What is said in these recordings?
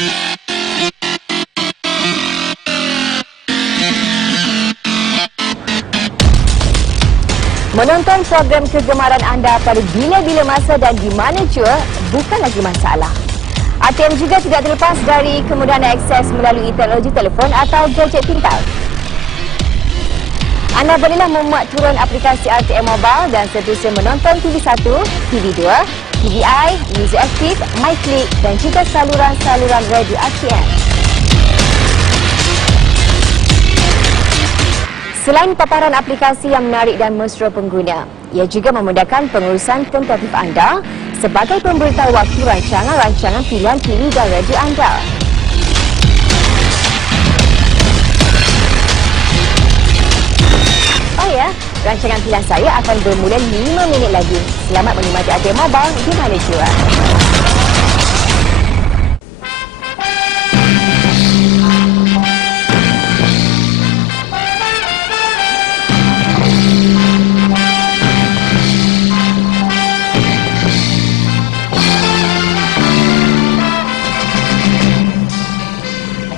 Menonton program kegemaran anda pada bila-bila masa dan di mana jua bukan lagi masalah. RTM juga tidak terlepas dari kemudahan akses melalui teknologi telefon atau gadget pintar. Anda bolehlah memuat turun aplikasi RTM Mobile dan seterusnya menonton TV1, TV2, TVI, Music Active, MyClick dan juga saluran-saluran radio RTM. Selain paparan aplikasi yang menarik dan mesra pengguna, ia juga memudahkan pengurusan tentatif anda sebagai pemberitahu waktu rancangan-rancangan pilihan TV dan radio anda. Oh ya, rancangan pilihan saya akan bermula 5 minit lagi. Selamat menikmati RTM Mobile di mana jua.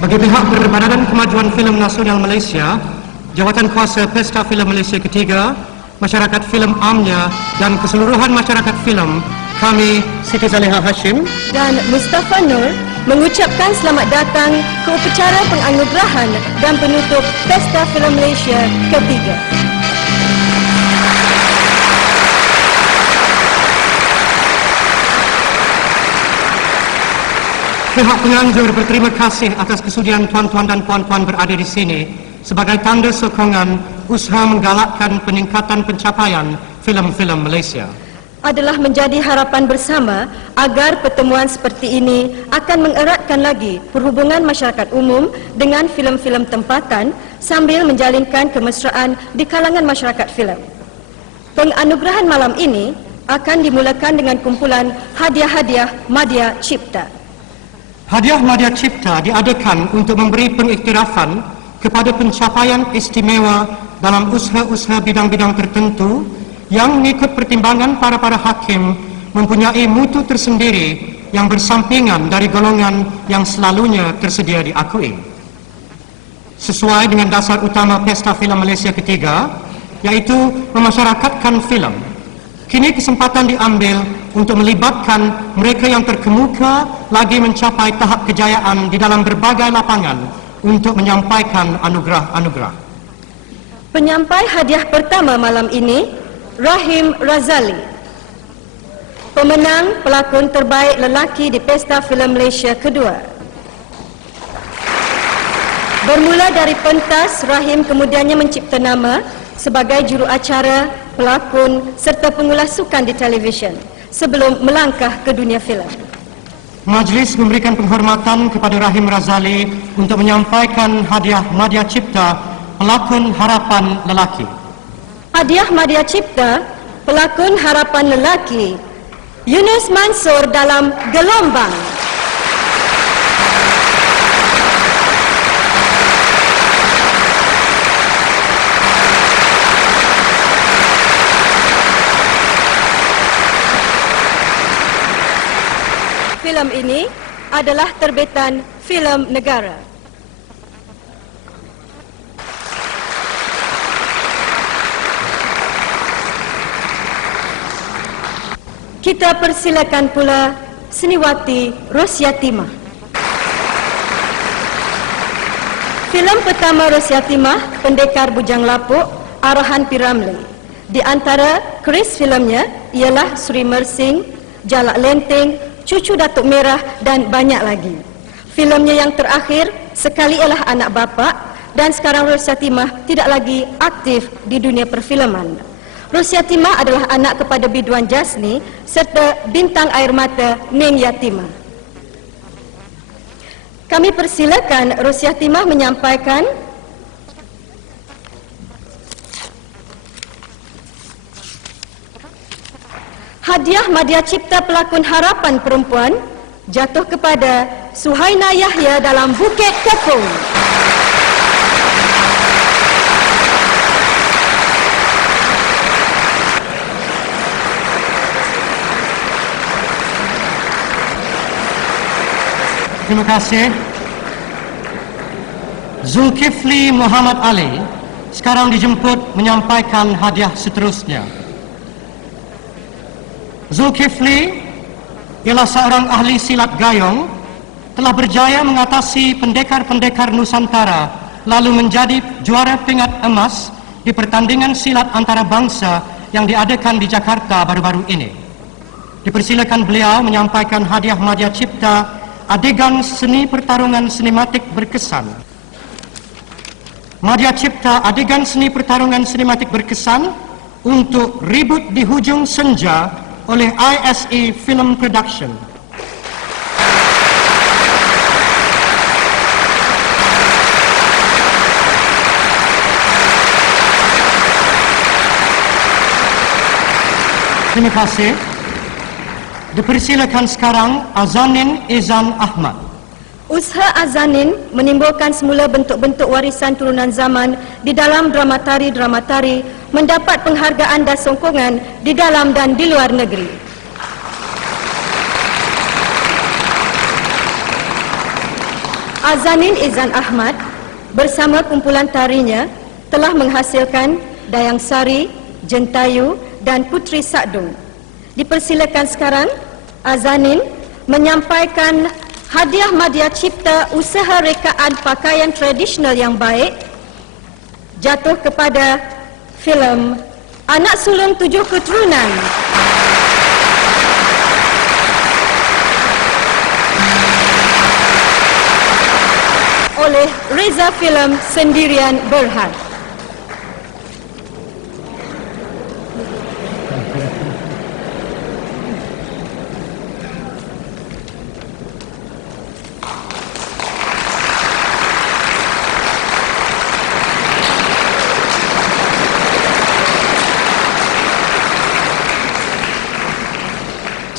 Bagi pihak Badan Kemajuan Filem Nasional Malaysia, Jawatan Kuasa Pesta Filem Malaysia Ketiga, Masyarakat Filem Amnya dan keseluruhan masyarakat filem, kami Siti Zaliha Hashim dan Mustafa Nur mengucapkan selamat datang ke upacara penganugerahan dan penutup Pesta Filem Malaysia Ketiga. Pihak penganjur berterima kasih atas kesudian tuan-tuan dan puan-puan berada di sini sebagai tanda sokongan usaha menggalakkan peningkatan pencapaian filem-filem Malaysia. Adalah menjadi harapan bersama agar pertemuan seperti ini akan mengeratkan lagi perhubungan masyarakat umum dengan filem-filem tempatan sambil menjalinkan kemesraan di kalangan masyarakat filem. Penganugerahan malam ini akan dimulakan dengan kumpulan hadiah-hadiah Madya Cipta. Hadiah Madya Cipta diadakan untuk memberi pengiktirafan kepada pencapaian istimewa dalam usaha-usaha bidang-bidang tertentu yang mengikut pertimbangan para hakim mempunyai mutu tersendiri yang bersampingan dari golongan yang selalunya tersedia diakui. Sesuai dengan dasar utama Pesta Filem Malaysia Ketiga, yaitu memasyarakatkan filem, kini kesempatan diambil untuk melibatkan mereka yang terkemuka lagi mencapai tahap kejayaan di dalam berbagai lapangan untuk menyampaikan anugerah-anugerah. Penyampai hadiah pertama malam ini, Rahim Razali, pemenang pelakon terbaik lelaki di Pesta Filem Malaysia Kedua. Bermula dari pentas, Rahim kemudiannya mencipta nama sebagai juruacara, pelakon serta pengulas sukan di televisyen sebelum melangkah ke dunia filem. Majlis memberikan penghormatan kepada Rahim Razali untuk menyampaikan hadiah Madya Cipta pelakon harapan lelaki. Hadiah Madya Cipta pelakon harapan lelaki Yunus Mansur dalam Gelombang. Filem ini adalah terbitan filem negara. Kita persilakan pula Seniwati Rosyatimah. Filem pertama Rosyatimah, Pendekar Bujang Lapuk, arahan P. Ramlee. Di antara keris filmnya ialah Sri Mersing, Jalak Lenteng, Cucu Datuk Merah dan banyak lagi. Filmnya yang terakhir sekali ialah Anak Bapa dan sekarang Rosyatimah tidak lagi aktif di dunia perfilman. Rosyatimah adalah anak kepada biduan Jasni serta bintang air mata Ning Yatimah. Kami persilakan Rosyatimah menyampaikan hadiah Madya Cipta pelakon harapan perempuan jatuh kepada Suhaina Yahya dalam Bukit Kekong. Terima kasih. Zulkifli Muhammad Ali sekarang dijemput menyampaikan hadiah seterusnya. Zulkifli ialah seorang ahli silat gayung, telah berjaya mengatasi pendekar-pendekar Nusantara lalu menjadi juara pingat emas di pertandingan silat antarabangsa yang diadakan di Jakarta baru-baru ini. Dipersilakan beliau menyampaikan hadiah Madya Cipta adegan seni pertarungan sinematik berkesan. Madya Cipta adegan seni pertarungan sinematik berkesan untuk Ribut di Hujung Senja oleh ISE Film Production. Terima kasih. Dipersilakan sekarang Azanin Izan Ahmad. Usaha Azanin menimbulkan semula bentuk-bentuk warisan turunan zaman di dalam drama tari mendapat penghargaan dan sokongan di dalam dan di luar negeri. Azanin Izan Ahmad bersama kumpulan tarinya telah menghasilkan Dayang Sari, Jentayu dan Putri Sakdung. Dipersilakan sekarang Azanin menyampaikan hadiah Madya Cipta usaha rekaan pakaian tradisional yang baik jatuh kepada filem Anak Sulung 7 Keturunan oleh Reza Film Sendirian Berhad.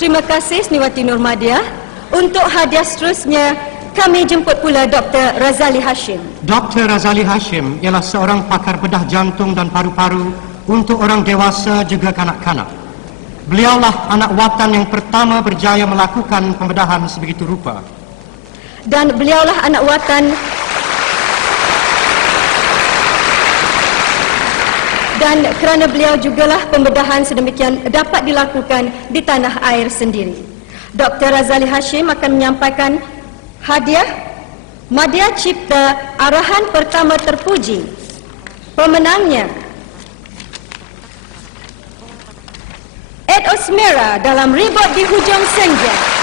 Terima kasih Sniwati Nurmadya. Untuk hadiah seterusnya, kami jemput pula Dr. Razali Hashim. Dr. Razali Hashim ialah seorang pakar bedah jantung dan paru-paru untuk orang dewasa juga kanak-kanak. Beliaulah anak watan yang pertama berjaya melakukan pembedahan sebegitu rupa. Dan beliaulah anak watan dan kerana beliau jugalah pembedahan sedemikian dapat dilakukan di tanah air sendiri. Dr. Razali Hashim akan menyampaikan hadiah Madya Cipta arahan pertama terpuji. Pemenangnya Ed Osmera dalam Ribut di Hujung Senja.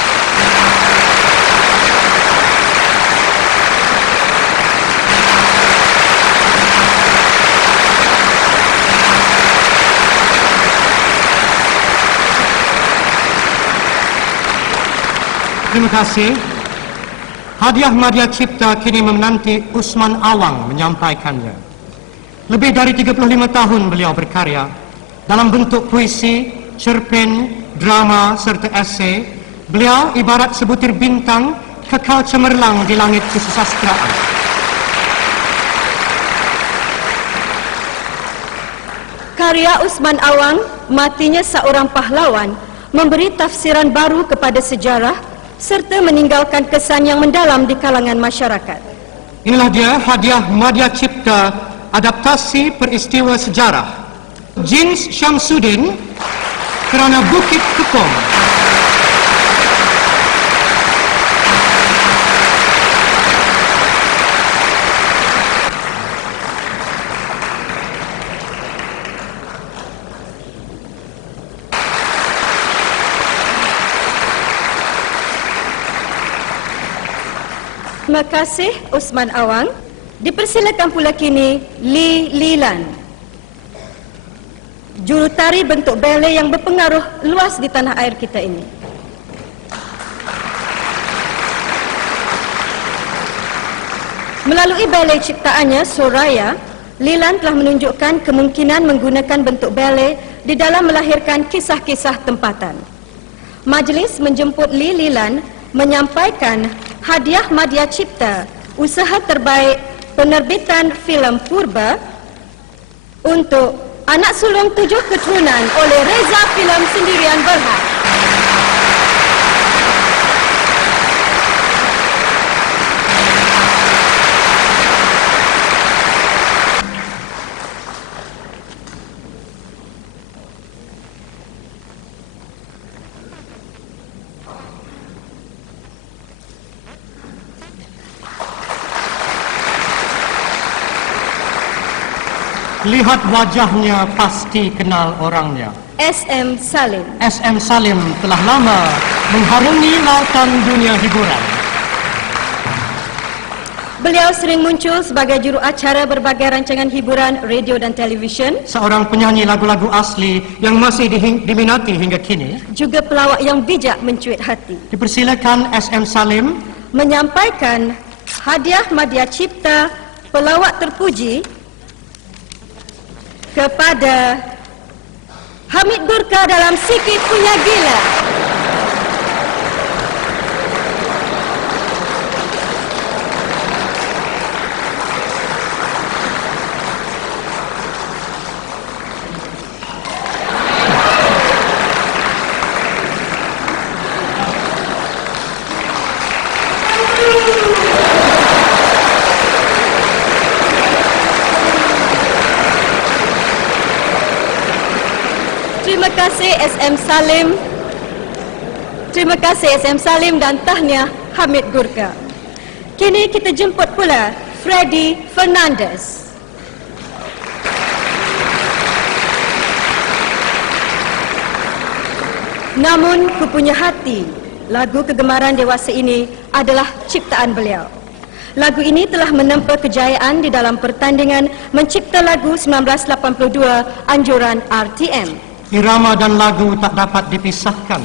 Terima kasih. Hadiah Madya Cipta kini menanti Usman Awang menyampaikannya. Lebih dari 35 tahun beliau berkarya dalam bentuk puisi, cerpen, drama serta esei. Beliau ibarat sebutir bintang kekal cemerlang di langit kesusastraan. Karya Usman Awang, Matinya Seorang Pahlawan, memberi tafsiran baru kepada sejarah serta meninggalkan kesan yang mendalam di kalangan masyarakat. Inilah dia hadiah Madya Cipta adaptasi peristiwa sejarah Jins Syamsuddin kerana Bukit Kepong. Terima kasih Usman Awang. Dipersilakan pula kini Lee Lilan, jurutari bentuk ballet yang berpengaruh luas di tanah air kita ini. Melalui ballet ciptaannya Soraya, Lilan telah menunjukkan kemungkinan menggunakan bentuk ballet di dalam melahirkan kisah-kisah tempatan. Majlis menjemput Lee Lilan menyampaikan hadiah Madya Cipta usaha terbaik penerbitan filem Purba untuk Anak Sulung 7 Keturunan oleh Reza Film Sendirian Berhad. Lihat wajahnya pasti kenal orangnya. SM Salim. SM Salim telah lama mengharungi lautan dunia hiburan. Beliau sering muncul sebagai juru acara berbagai rancangan hiburan radio dan televisyen, Seorang penyanyi lagu-lagu asli yang masih diminati hingga kini. juga pelawak yang bijak mencuit hati. Dipersilakan SM Salim Menyampaikan hadiah Madya Cipta pelawak terpuji kepada Hamid Gurka dalam Sikit Punya Gila. Terima kasih SM Salim. Terima kasih SM Salim dan tahniah Hamid Gurka. Kini kita jemput pula Freddy Fernandez. Namun Ku Punya Hati, lagu kegemaran dewasa ini adalah ciptaan beliau. Lagu ini telah menempa kejayaan di dalam pertandingan mencipta lagu 1982 anjuran RTM. Irama dan lagu tak dapat dipisahkan.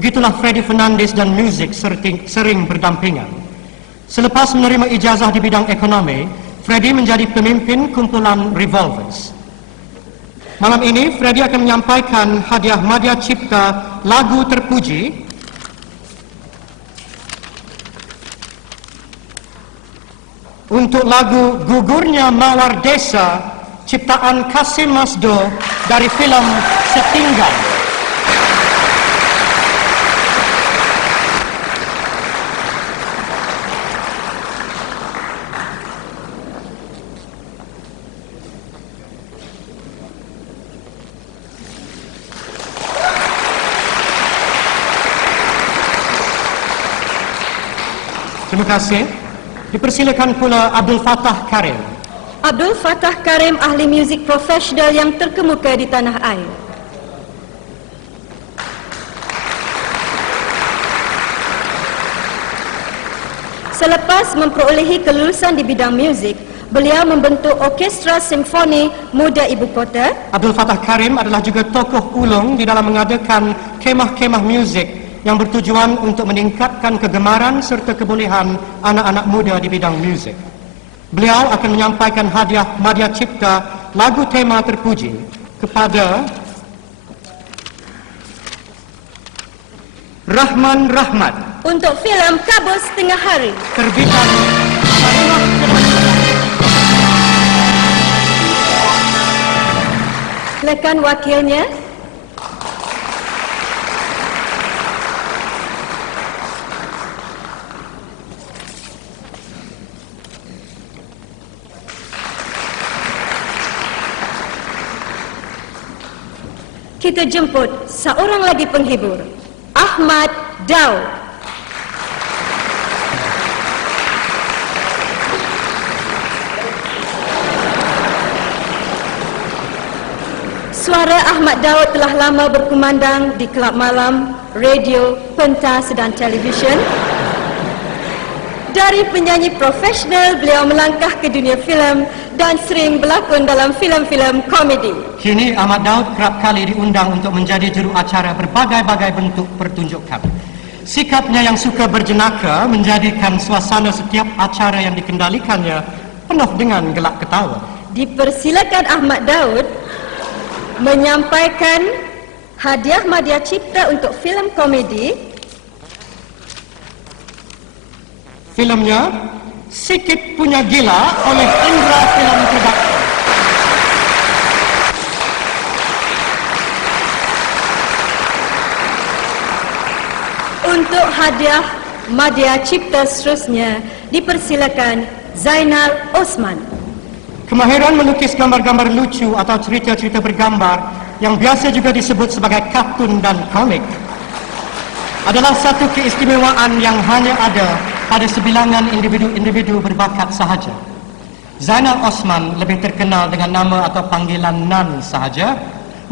Begitulah Freddy Fernandez dan muzik sering berdampingan. Selepas menerima ijazah di bidang ekonomi, Freddy menjadi pemimpin kumpulan Revolvers. Malam ini, Freddy akan menyampaikan hadiah Madya Cipta lagu terpuji untuk lagu Gugurnya Mawar Desa ciptaan Kasim Masdo dari filem Setinggal. Terima kasih. Dipersilakan pula Abdul Fattah Karim. Abdul Fattah Karim, ahli muzik profesional yang terkemuka di tanah air. Selepas memperolehi kelulusan di bidang muzik, beliau membentuk Orkestra Simfoni Muda Ibu Kota. Abdul Fattah Karim adalah juga tokoh ulung di dalam mengadakan kemah-kemah muzik yang bertujuan untuk meningkatkan kegemaran serta kebolehan anak-anak muda di bidang muzik. Beliau akan menyampaikan hadiah Madya Cipta lagu tema terpuji kepada Rahman Rahmat Untuk filem Kabus Tengah Hari. terbitan Sarinah Kementerian. Silakan wakilnya. Kita jemput seorang lagi penghibur, Ahmad Daud. Suara Ahmad Daud telah lama berkumandang di kelab malam, radio, pentas dan televisyen. Dari penyanyi profesional, beliau melangkah ke dunia filem dan sering berlakon dalam filem-filem komedi. Kini Ahmad Daud kerap kali diundang untuk menjadi juru acara berbagai-bagai bentuk pertunjukan. Sikapnya yang suka berjenaka menjadikan suasana setiap acara yang dikendalikannya penuh dengan gelak ketawa. Dipersilakan Ahmad Daud menyampaikan hadiah Madya Cipta untuk filem komedi. Filmnya Sikit Punya Gila oleh Indra Film Production. Untuk hadiah Madya Cipta seterusnya, dipersilakan Zainal Osman. Kemahiran melukis gambar-gambar lucu atau cerita-cerita bergambar yang biasa juga disebut sebagai kartun dan komik adalah satu keistimewaan yang hanya ada pada sebilangan individu-individu berbakat sahaja. Zainal Osman lebih terkenal dengan nama atau panggilan Nan sahaja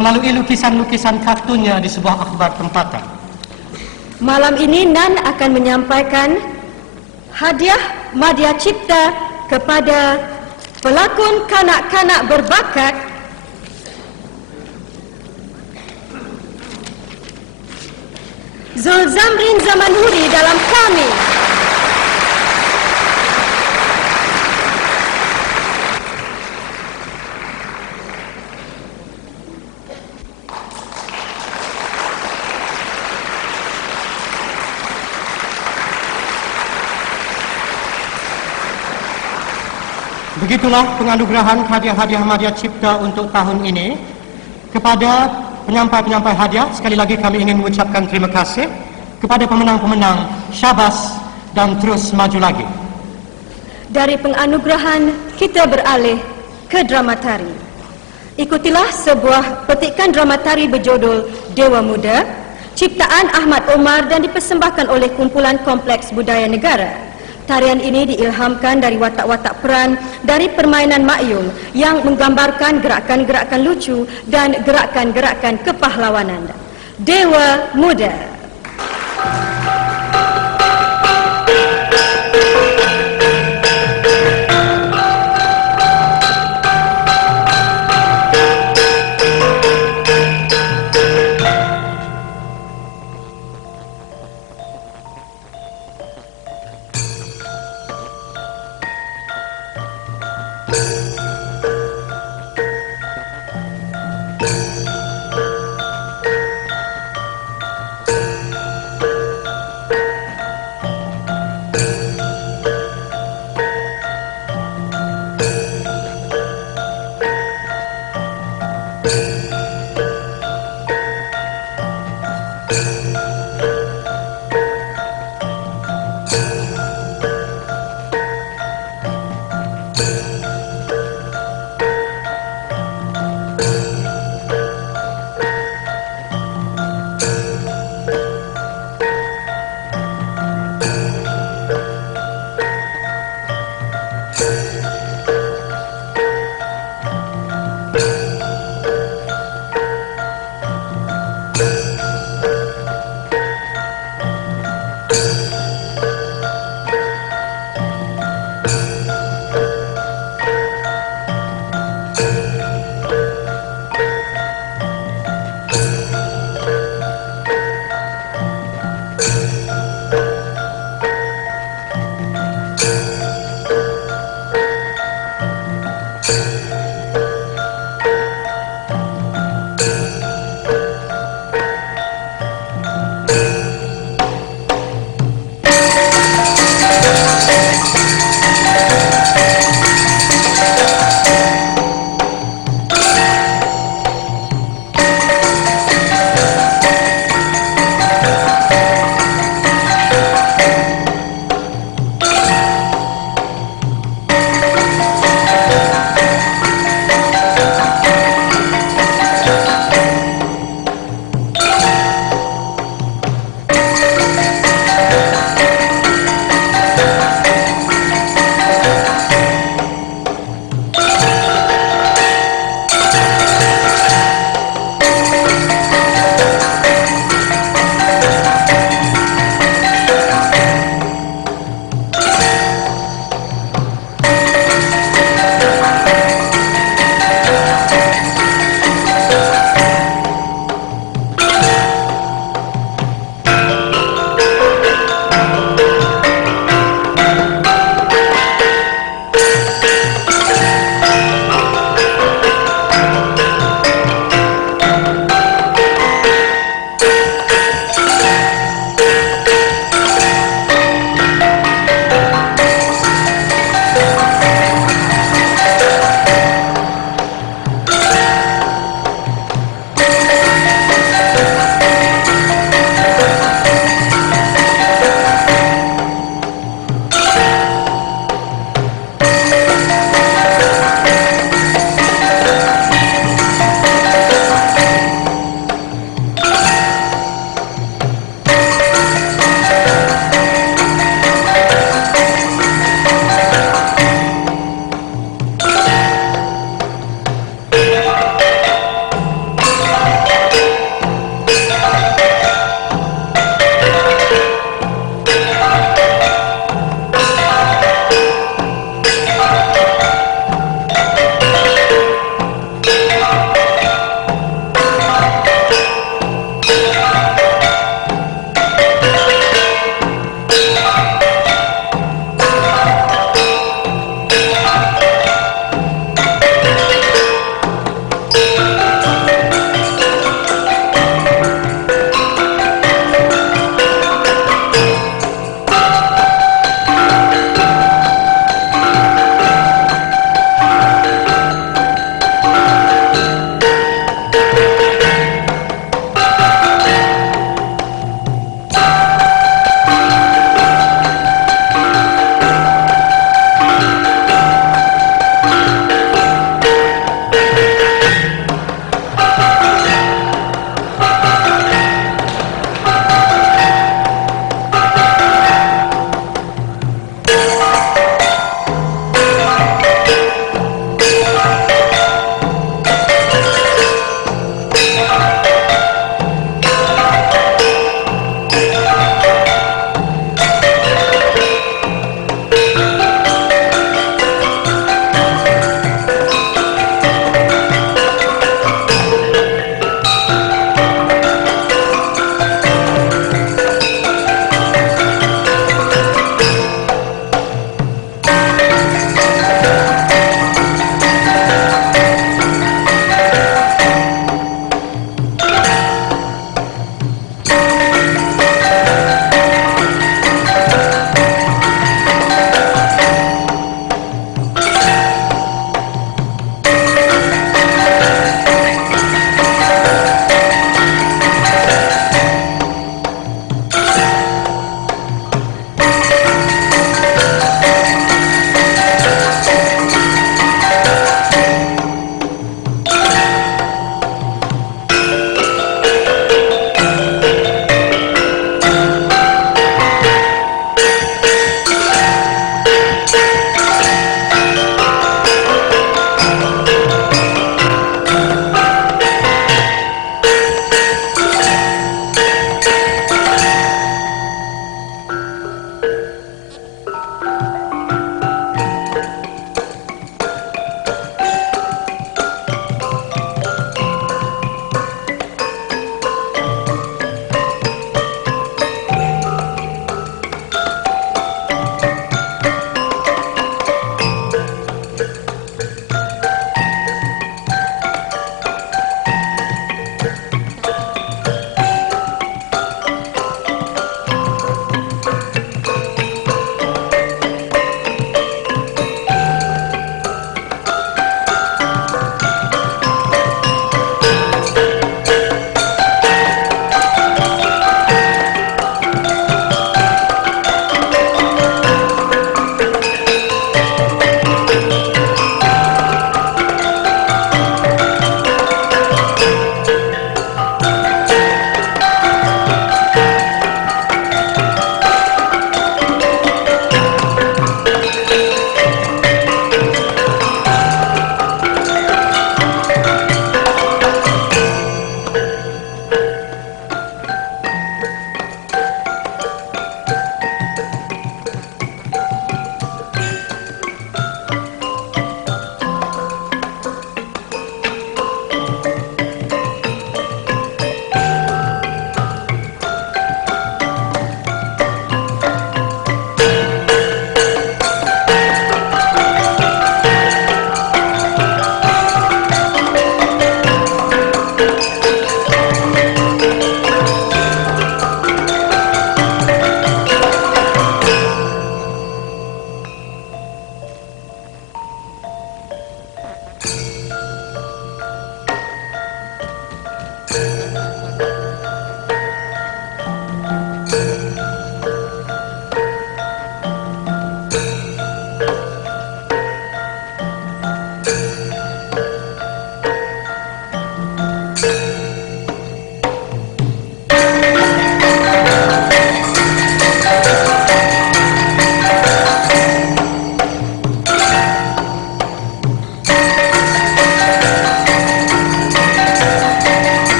melalui lukisan-lukisan kartunnya di sebuah akhbar tempatan. Malam ini Nan akan menyampaikan hadiah Madya Cipta kepada pelakon kanak-kanak berbakat Zulzamrin Zamanhuri dalam Kami. Begitulah penganugerahan hadiah-hadiah Madya Cipta untuk tahun ini. Kepada penyampai-penyampai hadiah, sekali lagi kami ingin mengucapkan terima kasih. Kepada pemenang-pemenang, syabas dan terus maju lagi. Dari penganugerahan, kita beralih ke drama tari. Ikutilah sebuah petikan drama tari berjudul Dewa Muda, ciptaan Ahmad Omar dan dipersembahkan oleh Kumpulan Kompleks Budaya Negara. Tarian ini diilhamkan dari watak-watak peran dari permainan Mak Yung yang menggambarkan gerakan-gerakan lucu dan gerakan-gerakan kepahlawanan. Dewa Muda.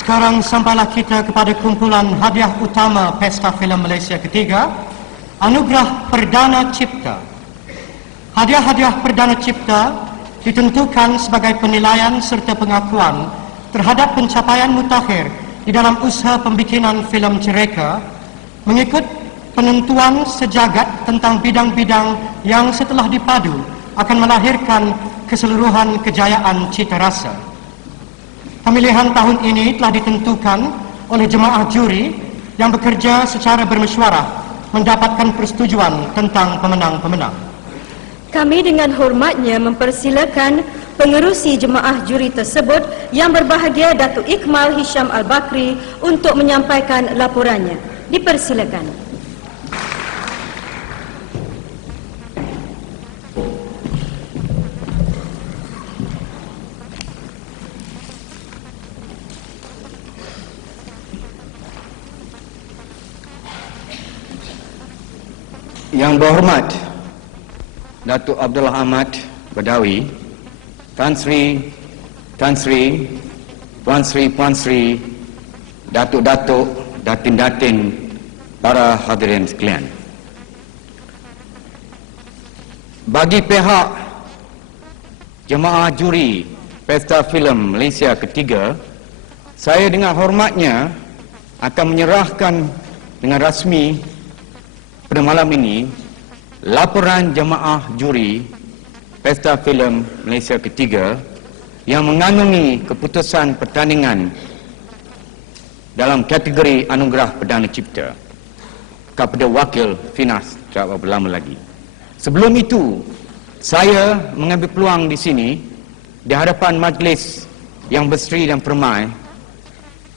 Sekarang sampailah kita kepada kumpulan hadiah utama Pesta Filem Malaysia ketiga, Anugerah Perdana Cipta. Hadiah-hadiah Perdana Cipta ditentukan sebagai penilaian serta pengakuan terhadap pencapaian mutakhir di dalam usaha pembikinan filem cereka mengikut penentuan sejagat tentang bidang-bidang yang setelah dipadu akan melahirkan keseluruhan kejayaan cita rasa. Pemilihan tahun ini telah ditentukan oleh jemaah juri yang bekerja secara bermesyuarah mendapatkan persetujuan tentang pemenang-pemenang. Kami dengan hormatnya mempersilakan pengerusi jemaah juri tersebut yang berbahagia Datuk Ikmal Hisham Al-Bakri untuk menyampaikan laporannya. Dipersilakan. Yang berhormat Datuk Abdullah Ahmad Badawi, Tan Sri, Puan Sri, Datuk-datuk, datin-datin, para hadirin sekalian. Bagi pihak jemaah juri Pesta Filem Malaysia ketiga, saya dengan hormatnya akan menyerahkan dengan rasmi pada malam ini laporan jemaah juri Pesta Filem Malaysia ketiga yang mengandungi keputusan pertandingan dalam kategori Anugerah Perdana Cipta kepada wakil Finas tak berapa lama lagi. Sebelum itu, saya mengambil peluang di sini di hadapan majlis yang berseri dan permai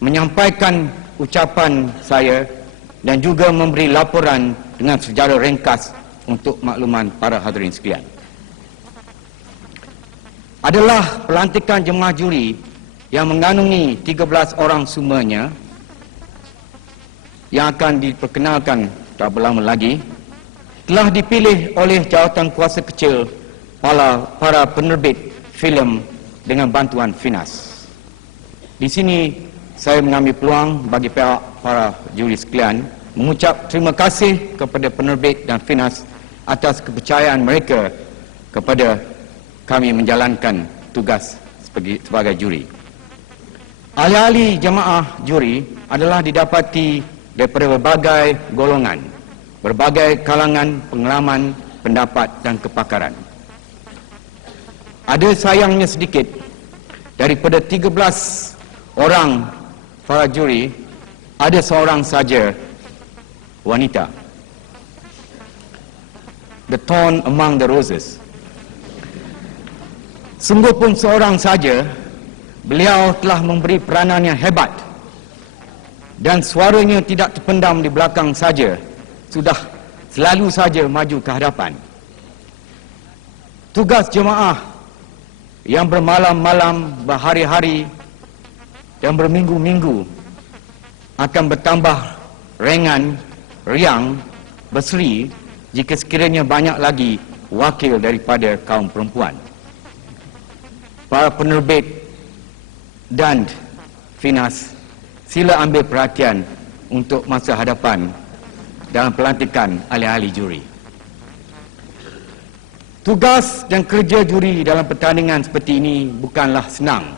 menyampaikan ucapan saya dan juga memberi laporan dengan secara ringkas untuk makluman para hadirin sekalian. Adalah pelantikan jemaah juri yang mengandungi 13 orang semuanya yang akan diperkenalkan tak berlama lagi, telah dipilih oleh jawatan kuasa kecil para penerbit filem dengan bantuan Finas. Di sini saya mengambil peluang bagi pihak para juri sekalian mengucap terima kasih kepada penerbit dan Finas atas kepercayaan mereka kepada kami menjalankan tugas sebagai juri. Ahli-ahli jemaah juri adalah didapati daripada berbagai golongan, berbagai kalangan pengalaman, pendapat dan kepakaran. Ada sayangnya sedikit, daripada 13 orang para juri, ada seorang saja wanita. The thorn among the roses. Sungguh pun seorang saja, beliau telah memberi peranan yang hebat dan suaranya tidak terpendam di belakang saja, sudah selalu saja maju ke hadapan. Tugas jemaah yang bermalam-malam, berhari-hari dan berminggu-minggu akan bertambah ringan, riang, berseri jika sekiranya banyak lagi wakil daripada kaum perempuan. Para penerbit dan Finas, sila ambil perhatian untuk masa hadapan dalam pelantikan ahli-ahli juri. Tugas dan kerja juri dalam pertandingan seperti ini bukanlah senang.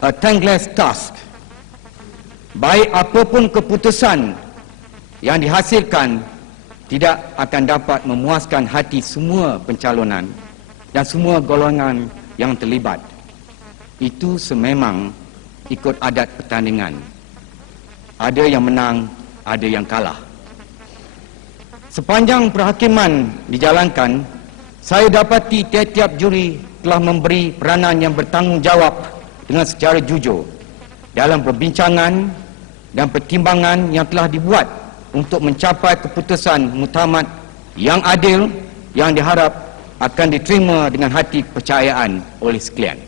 A thankless task. Baik apapun keputusan yang dihasilkan tidak akan dapat memuaskan hati semua pencalonan dan semua golongan yang terlibat. Itu sememang ikut adat pertandingan. Ada yang menang, ada yang kalah. Sepanjang perhakiman dijalankan, saya dapati tiap-tiap juri telah memberi peranan yang bertanggungjawab dengan secara jujur dalam perbincangan dan pertimbangan yang telah dibuat untuk mencapai keputusan muktamad yang adil yang diharap akan diterima dengan hati kepercayaan oleh sekalian.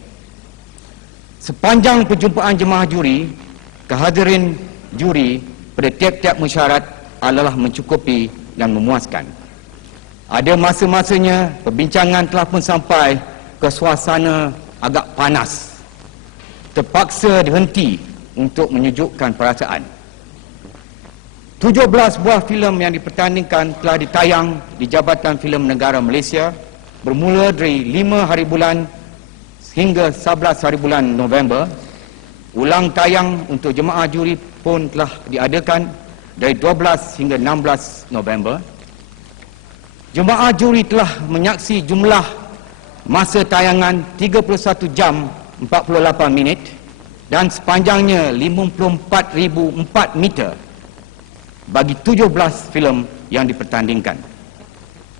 Sepanjang perjumpaan jemaah juri, kehadiran juri pada tiap-tiap mesyuarat adalah mencukupi dan memuaskan. Ada masa-masanya perbincangan telah pun sampai ke suasana agak panas. terpaksa dihenti untuk menyejukkan perasaan. 17 buah filem yang dipertandingkan telah ditayang di Jabatan Filem Negara Malaysia bermula dari 5 hari bulan hingga 11 hari bulan November. Ulang tayang untuk jemaah juri pun telah diadakan dari 12 hingga 16 November. Jemaah juri telah menyaksi jumlah masa tayangan 31 jam 48 minit dan sepanjangnya 54,004 meter bagi 17 filem yang dipertandingkan.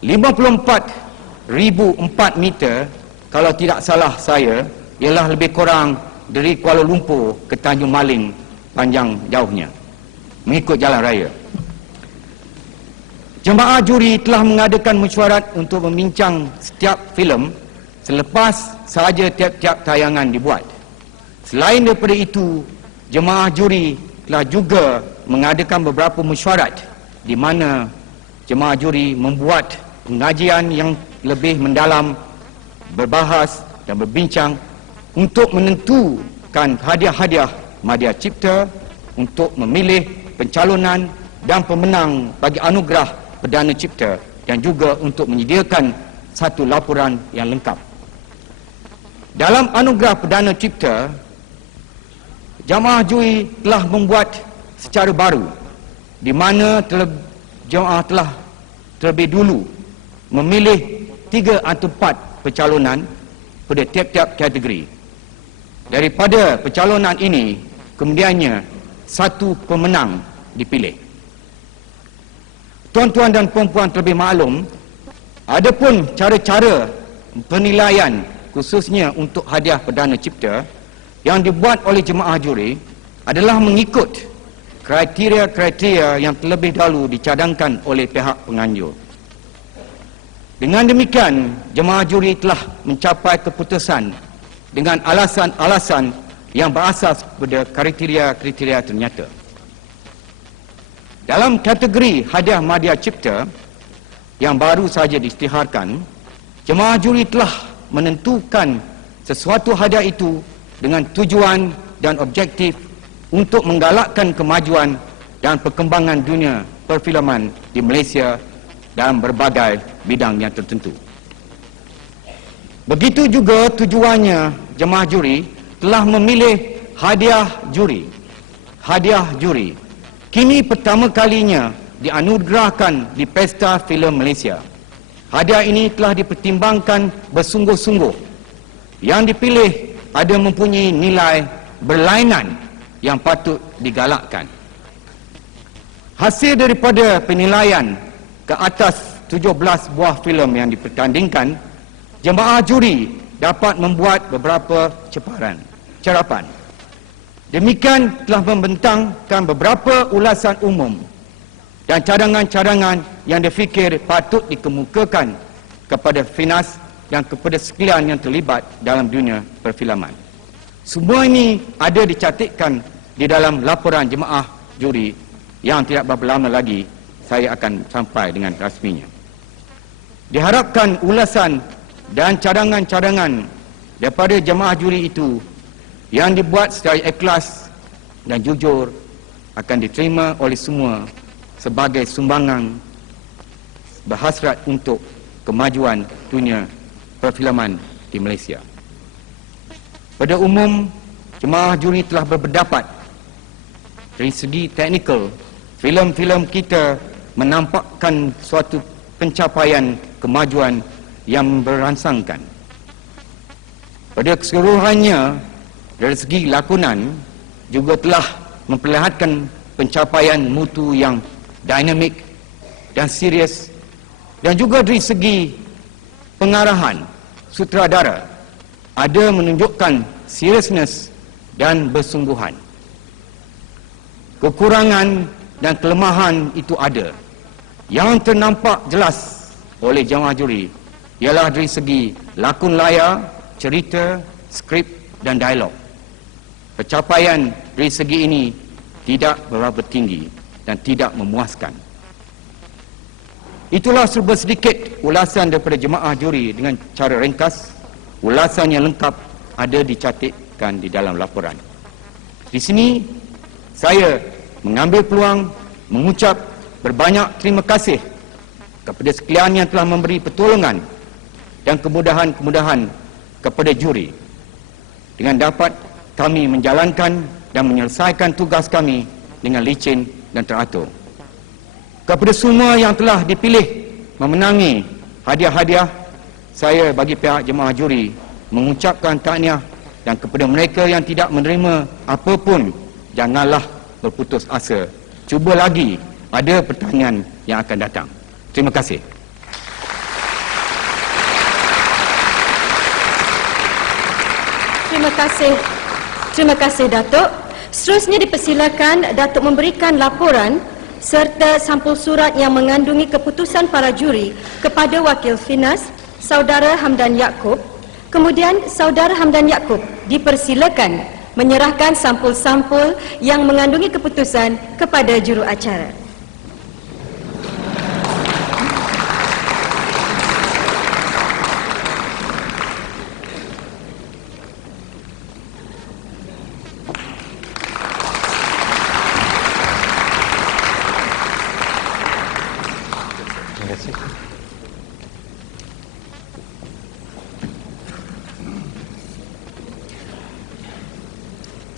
54,004 meter, kalau tidak salah saya, ialah lebih kurang dari Kuala Lumpur ke Tanjung Maling panjang jauhnya mengikut jalan raya. Jemaah juri telah mengadakan mesyuarat untuk membincang setiap filem selepas sahaja tiap-tiap tayangan dibuat. Selain daripada itu, jemaah juri telah juga mengadakan beberapa mesyuarat di mana jemaah juri membuat pengajian yang lebih mendalam, berbahas dan berbincang untuk menentukan hadiah-hadiah Madya Cipta untuk memilih pencalonan dan pemenang bagi anugerah Perdana Cipta dan juga untuk menyediakan satu laporan yang lengkap. Dalam anugerah Perdana Cipta, jemaah juri telah membuat secara baru di mana jemaah telah terlebih dulu memilih 3 atau 4 pencalonan pada tiap-tiap kategori. Daripada pencalonan ini, kemudiannya satu pemenang dipilih. Tuan-tuan dan puan-puan terlebih maklum, adapun cara-cara penilaian khususnya untuk hadiah Perdana Cipta yang dibuat oleh jemaah juri adalah mengikut kriteria-kriteria yang terlebih dahulu dicadangkan oleh pihak penganjur. Dengan demikian, jemaah juri telah mencapai keputusan dengan alasan-alasan yang berasas pada kriteria-kriteria ternyata. Dalam kategori hadiah Madya Cipta yang baru saja diisytiharkan, jemaah juri telah menentukan sesuatu hadiah itu dengan tujuan dan objektif untuk menggalakkan kemajuan dan perkembangan dunia perfilman di Malaysia dalam berbagai bidang yang tertentu. Begitu juga tujuannya jemaah juri telah memilih hadiah juri. Hadiah juri kini pertama kalinya dianugerahkan di Pesta Filem Malaysia. Hadiah ini telah dipertimbangkan bersungguh-sungguh. Yang dipilih ada mempunyai nilai berlainan yang patut digalakkan. Hasil daripada penilaian ke atas 17 buah filem yang dipertandingkan, jemaah juri dapat membuat beberapa carapan. Demikian telah membentangkan beberapa ulasan umum dan cadangan-cadangan yang difikir patut dikemukakan kepada Finas dan kepada sekalian yang terlibat dalam dunia perfilman. Semua ini ada dicatatkan di dalam laporan jemaah juri yang tidak berapa lama lagi saya akan sampai dengan rasminya. Diharapkan ulasan dan cadangan-cadangan daripada jemaah juri itu yang dibuat secara ikhlas dan jujur akan diterima oleh semua sebagai sumbangan berhasrat untuk kemajuan dunia perfilman di Malaysia. Pada umum, jemaah juri telah berpendapat dari segi teknikal, filem-filem kita menampakkan suatu pencapaian kemajuan yang beransangkan. Pada keseluruhannya, dari segi lakonan juga telah memperlihatkan pencapaian mutu yang dinamik dan serius, dan juga dari segi pengarahan sutradara ada menunjukkan seriousness dan bersungguhan. Kekurangan dan kelemahan itu ada. Yang ternampak jelas oleh jemaah juri ialah dari segi lakon layar, cerita, skrip dan dialog. Pencapaian dari segi ini tidak berapa tinggi dan tidak memuaskan. Itulah serba sedikit ulasan daripada jemaah juri dengan cara ringkas. Ulasan yang lengkap ada dicatatkan disampaikan di dalam laporan. Di sini saya mengambil peluang mengucap berbanyak terima kasih kepada sekalian yang telah memberi pertolongan dan kemudahan-kemudahan kepada juri. Dengan dapat kami menjalankan dan menyelesaikan tugas kami dengan licin dan teratur. Kepada semua yang telah dipilih memenangi hadiah-hadiah, saya bagi pihak jemaah juri mengucapkan tahniah, dan kepada mereka yang tidak menerima apapun, janganlah berputus asa. Cuba lagi, ada pertandingan yang akan datang. Terima kasih. Terima kasih Datuk. Seterusnya dipersilakan Datuk memberikan laporan serta sampul surat yang mengandungi keputusan para juri kepada Wakil Finas, Saudara Hamdan Yaakob. Kemudian Saudara Hamdan Yaakob dipersilakan menyerahkan sampul-sampul yang mengandungi keputusan kepada juru acara.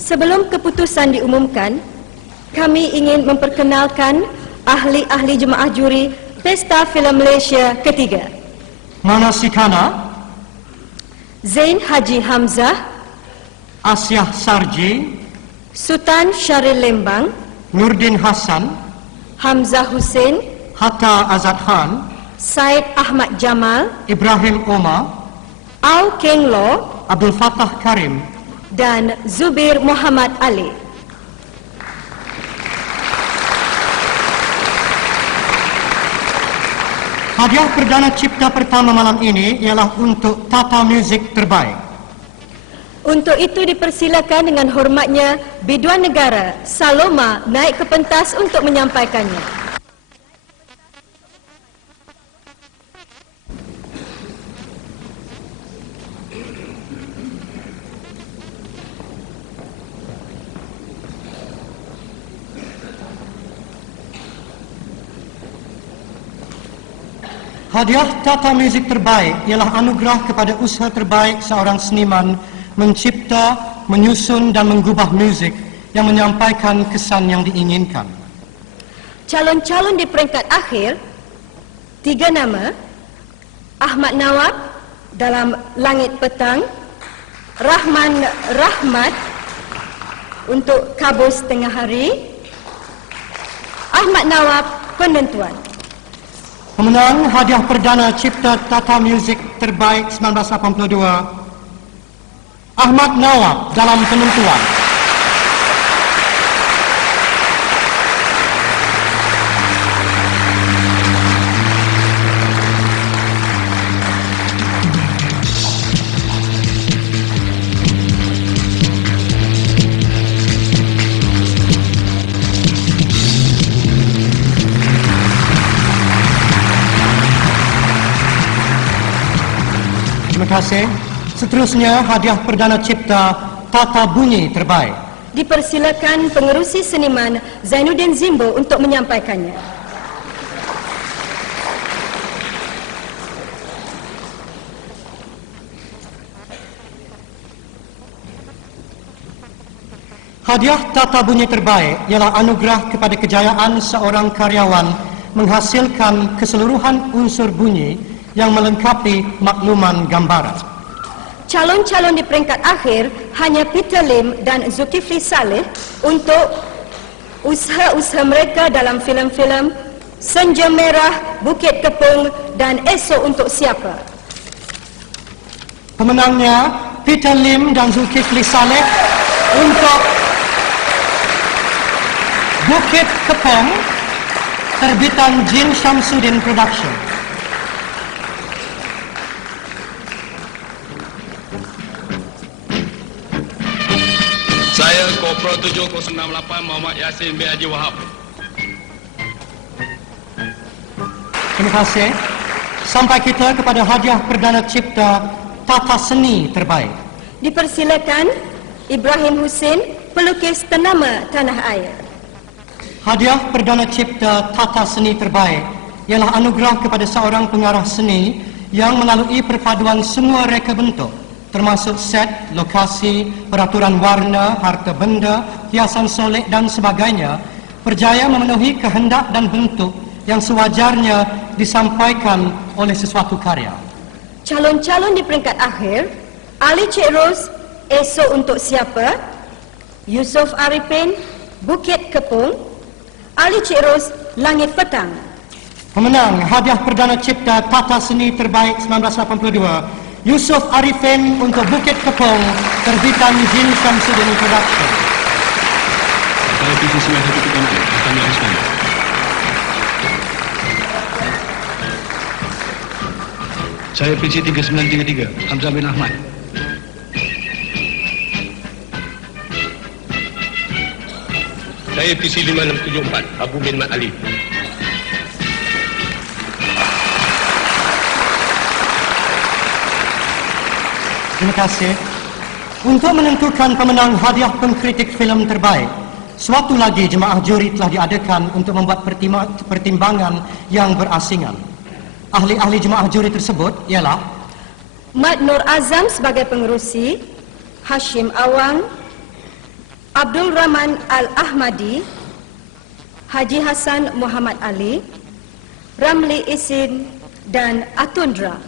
Sebelum keputusan diumumkan, kami ingin memperkenalkan ahli-ahli jemaah juri Pesta Filem Malaysia ketiga. Manasikana, Zain Haji Hamzah, Asyah Sarji, Sultan Syaril Lembang, Nurdin Hassan, Hamzah Hussein, Hatta Azad Khan, Said Ahmad Jamal, Ibrahim Omar, Au Keng Law Abdul Fattah Karim, dan Zubir Muhammad Ali. Hadiah perdana cipta pertama malam ini ialah untuk Tata Muzik Terbaik. Untuk itu dipersilakan dengan hormatnya Biduan Negara Saloma naik ke pentas untuk menyampaikannya. Hadiah Tata Muzik Terbaik ialah anugerah kepada usaha terbaik seorang seniman mencipta, menyusun dan mengubah muzik yang menyampaikan kesan yang diinginkan. Calon-calon di peringkat akhir, 3 nama: Ahmad Nawab dalam Langit Petang, Rahman Rahmat untuk Kabus Tengah Hari, Ahmad Nawab Penentuan. Pemenang hadiah perdana cipta Tata Muzik Terbaik 1982, Ahmad Nawab dalam Penentuan. Terima kasih. Seterusnya hadiah perdana cipta Tata Bunyi Terbaik. Dipersilakan pengerusi seniman Zainuddin Zimbo untuk menyampaikannya. Hadiah Tata Bunyi Terbaik ialah anugerah kepada kejayaan seorang karyawan menghasilkan keseluruhan unsur bunyi yang melengkapi makluman gambaran. Calon-calon di peringkat akhir hanya Peter Lim dan Zulkifli Saleh untuk usaha-usaha mereka dalam filem-filem Senja Merah, Bukit Kepung dan Esok Untuk Siapa. Pemenangnya Peter Lim dan Zulkifli Saleh untuk Bukit Kepung, terbitan Jin Shamsuddin Production. Saya Kopral 7068 Muhammad Yasin bin Haji Wahab. Terima kasih. Sampai kita kepada hadiah perdana cipta Tata Seni Terbaik. Dipersilakan Ibrahim Hussein, pelukis ternama tanah air. Hadiah Perdana Cipta Tata Seni Terbaik ialah anugerah kepada seorang pengarah seni yang melalui perpaduan semua reka bentuk, termasuk set, lokasi, peraturan warna, harta benda, hiasan solek dan sebagainya, berjaya memenuhi kehendak dan bentuk yang sewajarnya disampaikan oleh sesuatu karya. Calon-calon di peringkat akhir, Ali Cik Ros, Esok Untuk Siapa, Yusof Arifin, Bukit Kepung, Ali Cik Ros, Langit Petang. Pemenang Hadiah Perdana Cipta Tata Seni Terbaik 1982, Yusof Arifin untuk Bukit Kepung, terbitan Jin Syamsuddin Production. Televisi 916 akan meneruskan. Saya PC 3933, Hamzah bin Ahmad. Saya PC 5674, Abu bin Mat Ali. Terima kasih. Untuk menentukan pemenang hadiah pengkritik filem terbaik, suatu lagi jemaah juri telah diadakan untuk membuat pertimbangan yang berasingan. Ahli-ahli jemaah juri tersebut ialah Mat Nur Azam sebagai pengerusi, Hashim Awang, Abdul Rahman Al-Ahmadi, Haji Hassan Muhammad Ali, Ramli Isin dan Atundra.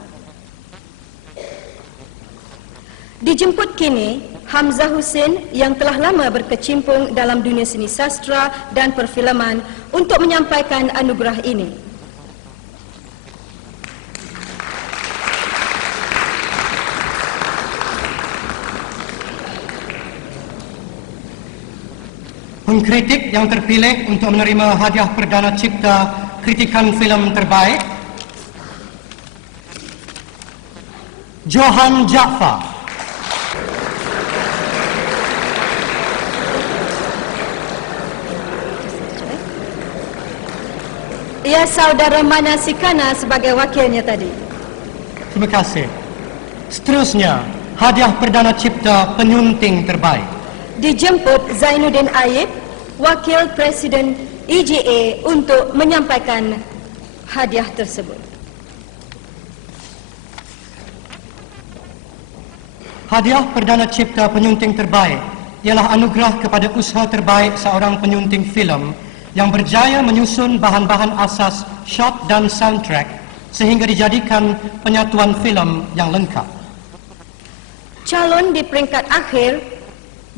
Dijemput kini Hamzah Hussein yang telah lama berkecimpung dalam dunia seni sastra dan perfilman untuk menyampaikan anugerah ini. pengkritik yang terpilih untuk menerima hadiah Perdana Cipta Kritikan Filem Terbaik, Johan Jaafar. Ia saudara Mana Sikana sebagai wakilnya tadi. Terima kasih. Seterusnya, hadiah Perdana Cipta Penyunting Terbaik. Dijemput Zainuddin Aib, Wakil Presiden EJA untuk menyampaikan hadiah tersebut. Hadiah Perdana Cipta Penyunting Terbaik ialah anugerah kepada usaha terbaik seorang penyunting filem yang berjaya menyusun bahan-bahan asas shot dan soundtrack sehingga dijadikan penyatuan filem yang lengkap. Calon di peringkat akhir,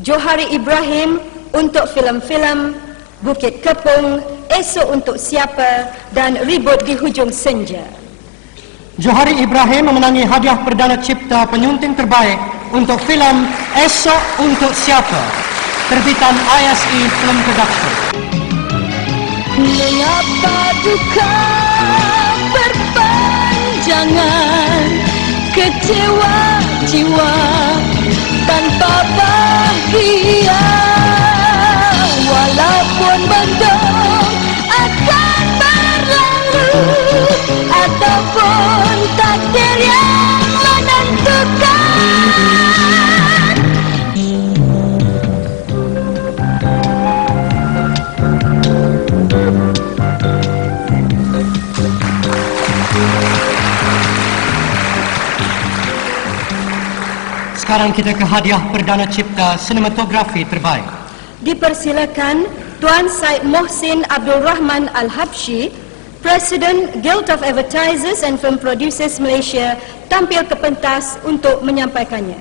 Johari Ibrahim untuk filem-filem Bukit Kepung, Esok Untuk Siapa dan Ribut di Hujung Senja. Johari Ibrahim memenangi hadiah Perdana Cipta Penyunting Terbaik untuk filem Esok Untuk Siapa, terbitan ISE Film Production. Mengapa duka berpanjangan, kecewa jiwa tanpa bahagia, walaupun mendung akan berlalu ataupun takdir yang menentukan. Sekarang kita ke hadiah Perdana Cipta Sinematografi Terbaik. Dipersilakan Tuan Said Mohsin Abdul Rahman Al-Habsyi, Presiden Guild of Advertisers and Film Producers Malaysia, tampil ke pentas untuk menyampaikannya.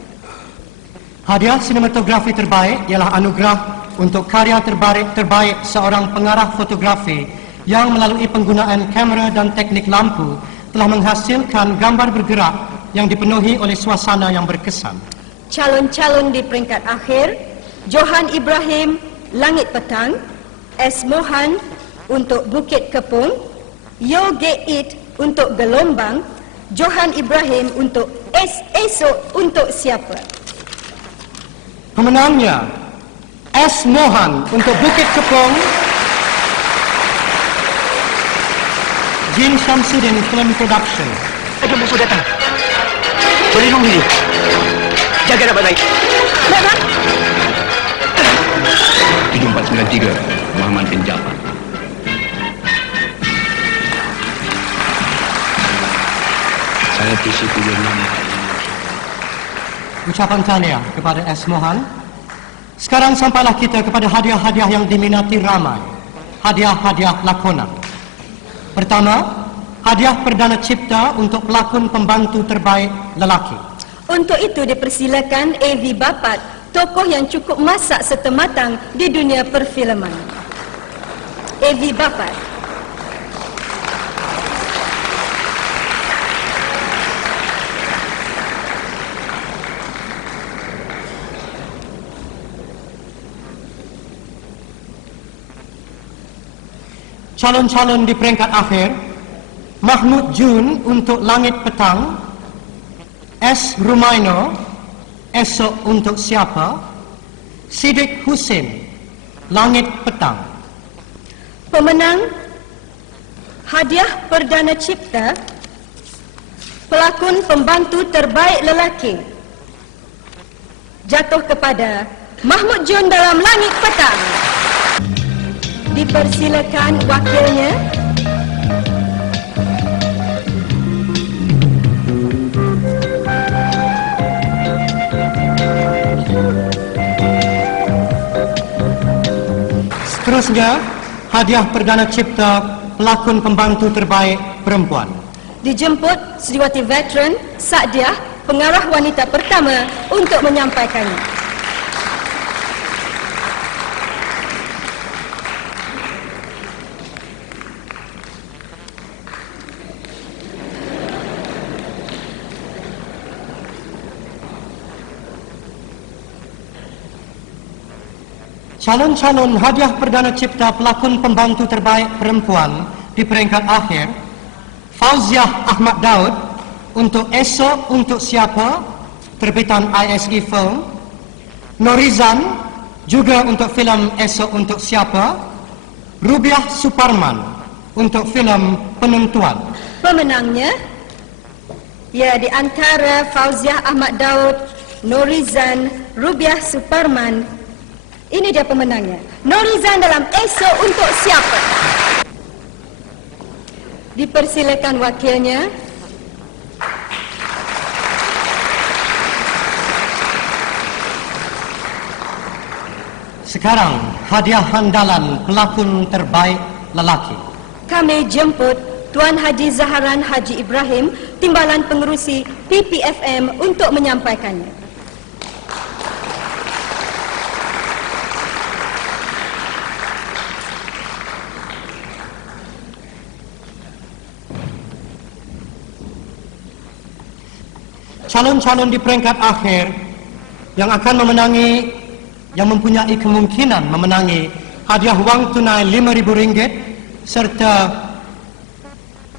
Hadiah Sinematografi Terbaik ialah anugerah untuk karya terbaik seorang pengarah fotografi yang melalui penggunaan kamera dan teknik lampu telah menghasilkan gambar bergerak yang dipenuhi oleh suasana yang berkesan. Calon-calon di peringkat akhir, Johan Ibrahim, Langit Petang, S. Mohan untuk Bukit Kepung, Yo Geit untuk Gelombang, Johan Ibrahim untuk Esok Untuk Siapa. Pemenangnya S. Mohan untuk Bukit Kepung, Jin Syamsuddin Film Production. Ada musuh datang. Berlindung diri. Jaga baik-baik. Baiklah. 93 Muhammad bin Jafar. Saya PC 76. Ucapan tahniah kepada S. Mohan. Sekarang sampailah kita kepada hadiah-hadiah yang diminati ramai. Hadiah-hadiah lakonan. Pertama, hadiah Perdana Cipta untuk pelakon pembantu terbaik lelaki. Untuk itu dipersilakan A.V. Bapat, tokoh yang cukup masak serta matang di dunia perfilman. A.V. Bapat. Calon-calon di peringkat akhir, Mahmud Jun untuk Langit Petang, S. Rumaino, Esok untuk Siapa, Siddiq Hussein, Langit Petang. Pemenang hadiah Perdana Cipta pelakon pembantu terbaik lelaki jatuh kepada Mahmud Jun dalam Langit Petang. Dipersilakan wakilnya. Seterusnya, hadiah Perdana Cipta pelakon pembantu terbaik perempuan. Dijemput Sriwati Veteran Sa'diah, pengarah wanita pertama untuk menyampaikannya. Calon-calon hadiah Perdana Cipta pelakon pembantu terbaik perempuan di peringkat akhir, Fauziah Ahmad Daud untuk Esok untuk Siapa, terbitan ISE Film, Norizan juga untuk filem Esok untuk Siapa, Rubiah Suparman untuk filem Penentuan. Pemenangnya, ya, di antara Fauziah Ahmad Daud, Norizan, Rubiah Suparman. Ini dia pemenangnya. Norizan dalam Esok untuk Siapa. Dipersilakan wakilnya. Sekarang, hadiah handalan pelakon terbaik lelaki. Kami jemput Tuan Haji Zaharan Haji Ibrahim, Timbalan Pengerusi PPFM untuk menyampaikannya. Calon-calon di peringkat akhir yang akan memenangi, yang mempunyai kemungkinan memenangi hadiah wang tunai RM5,000 serta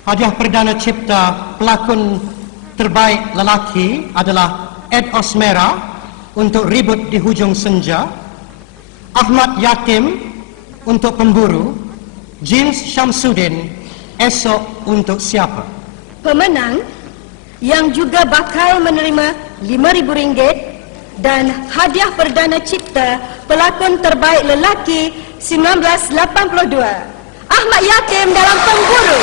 hadiah Perdana Cipta pelakon terbaik lelaki adalah Ed Osmera untuk Ribut di Hujung Senja, Ahmad Yatim untuk Pemburu, Jins Syamsuddin Esok untuk Siapa. Pemenang yang juga bakal menerima RM5,000 dan hadiah Perdana Cipta pelakon terbaik lelaki 1982, Ahmad Yatim dalam Pemburu.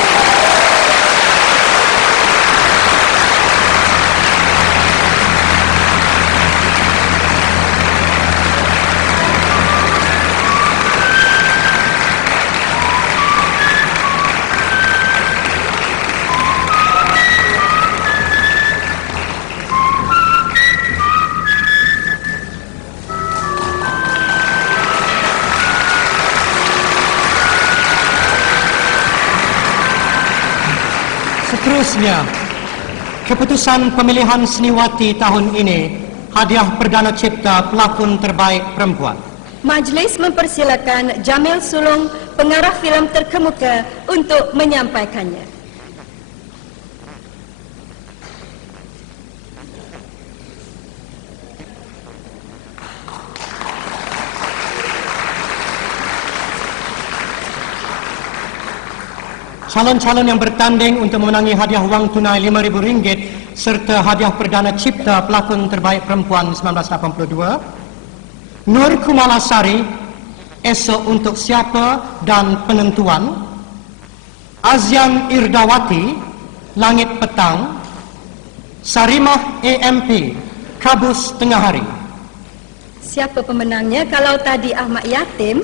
Seterusnya, keputusan pemilihan Seniwati tahun ini, hadiah Perdana Cipta pelakon terbaik perempuan. Majlis mempersilakan Jamil Sulong, pengarah filem terkemuka untuk menyampaikannya. Calon-calon yang bertanding untuk memenangi hadiah wang tunai RM5,000 serta hadiah Perdana Cipta pelakon terbaik perempuan 1982, Nur Kumalasari, Esok untuk Siapa dan Penentuan, Azian Irdawati, Langit Petang, Sarimah AMP, Kabus Tengah Hari. Siapa pemenangnya? Kalau tadi Ahmad Yatim,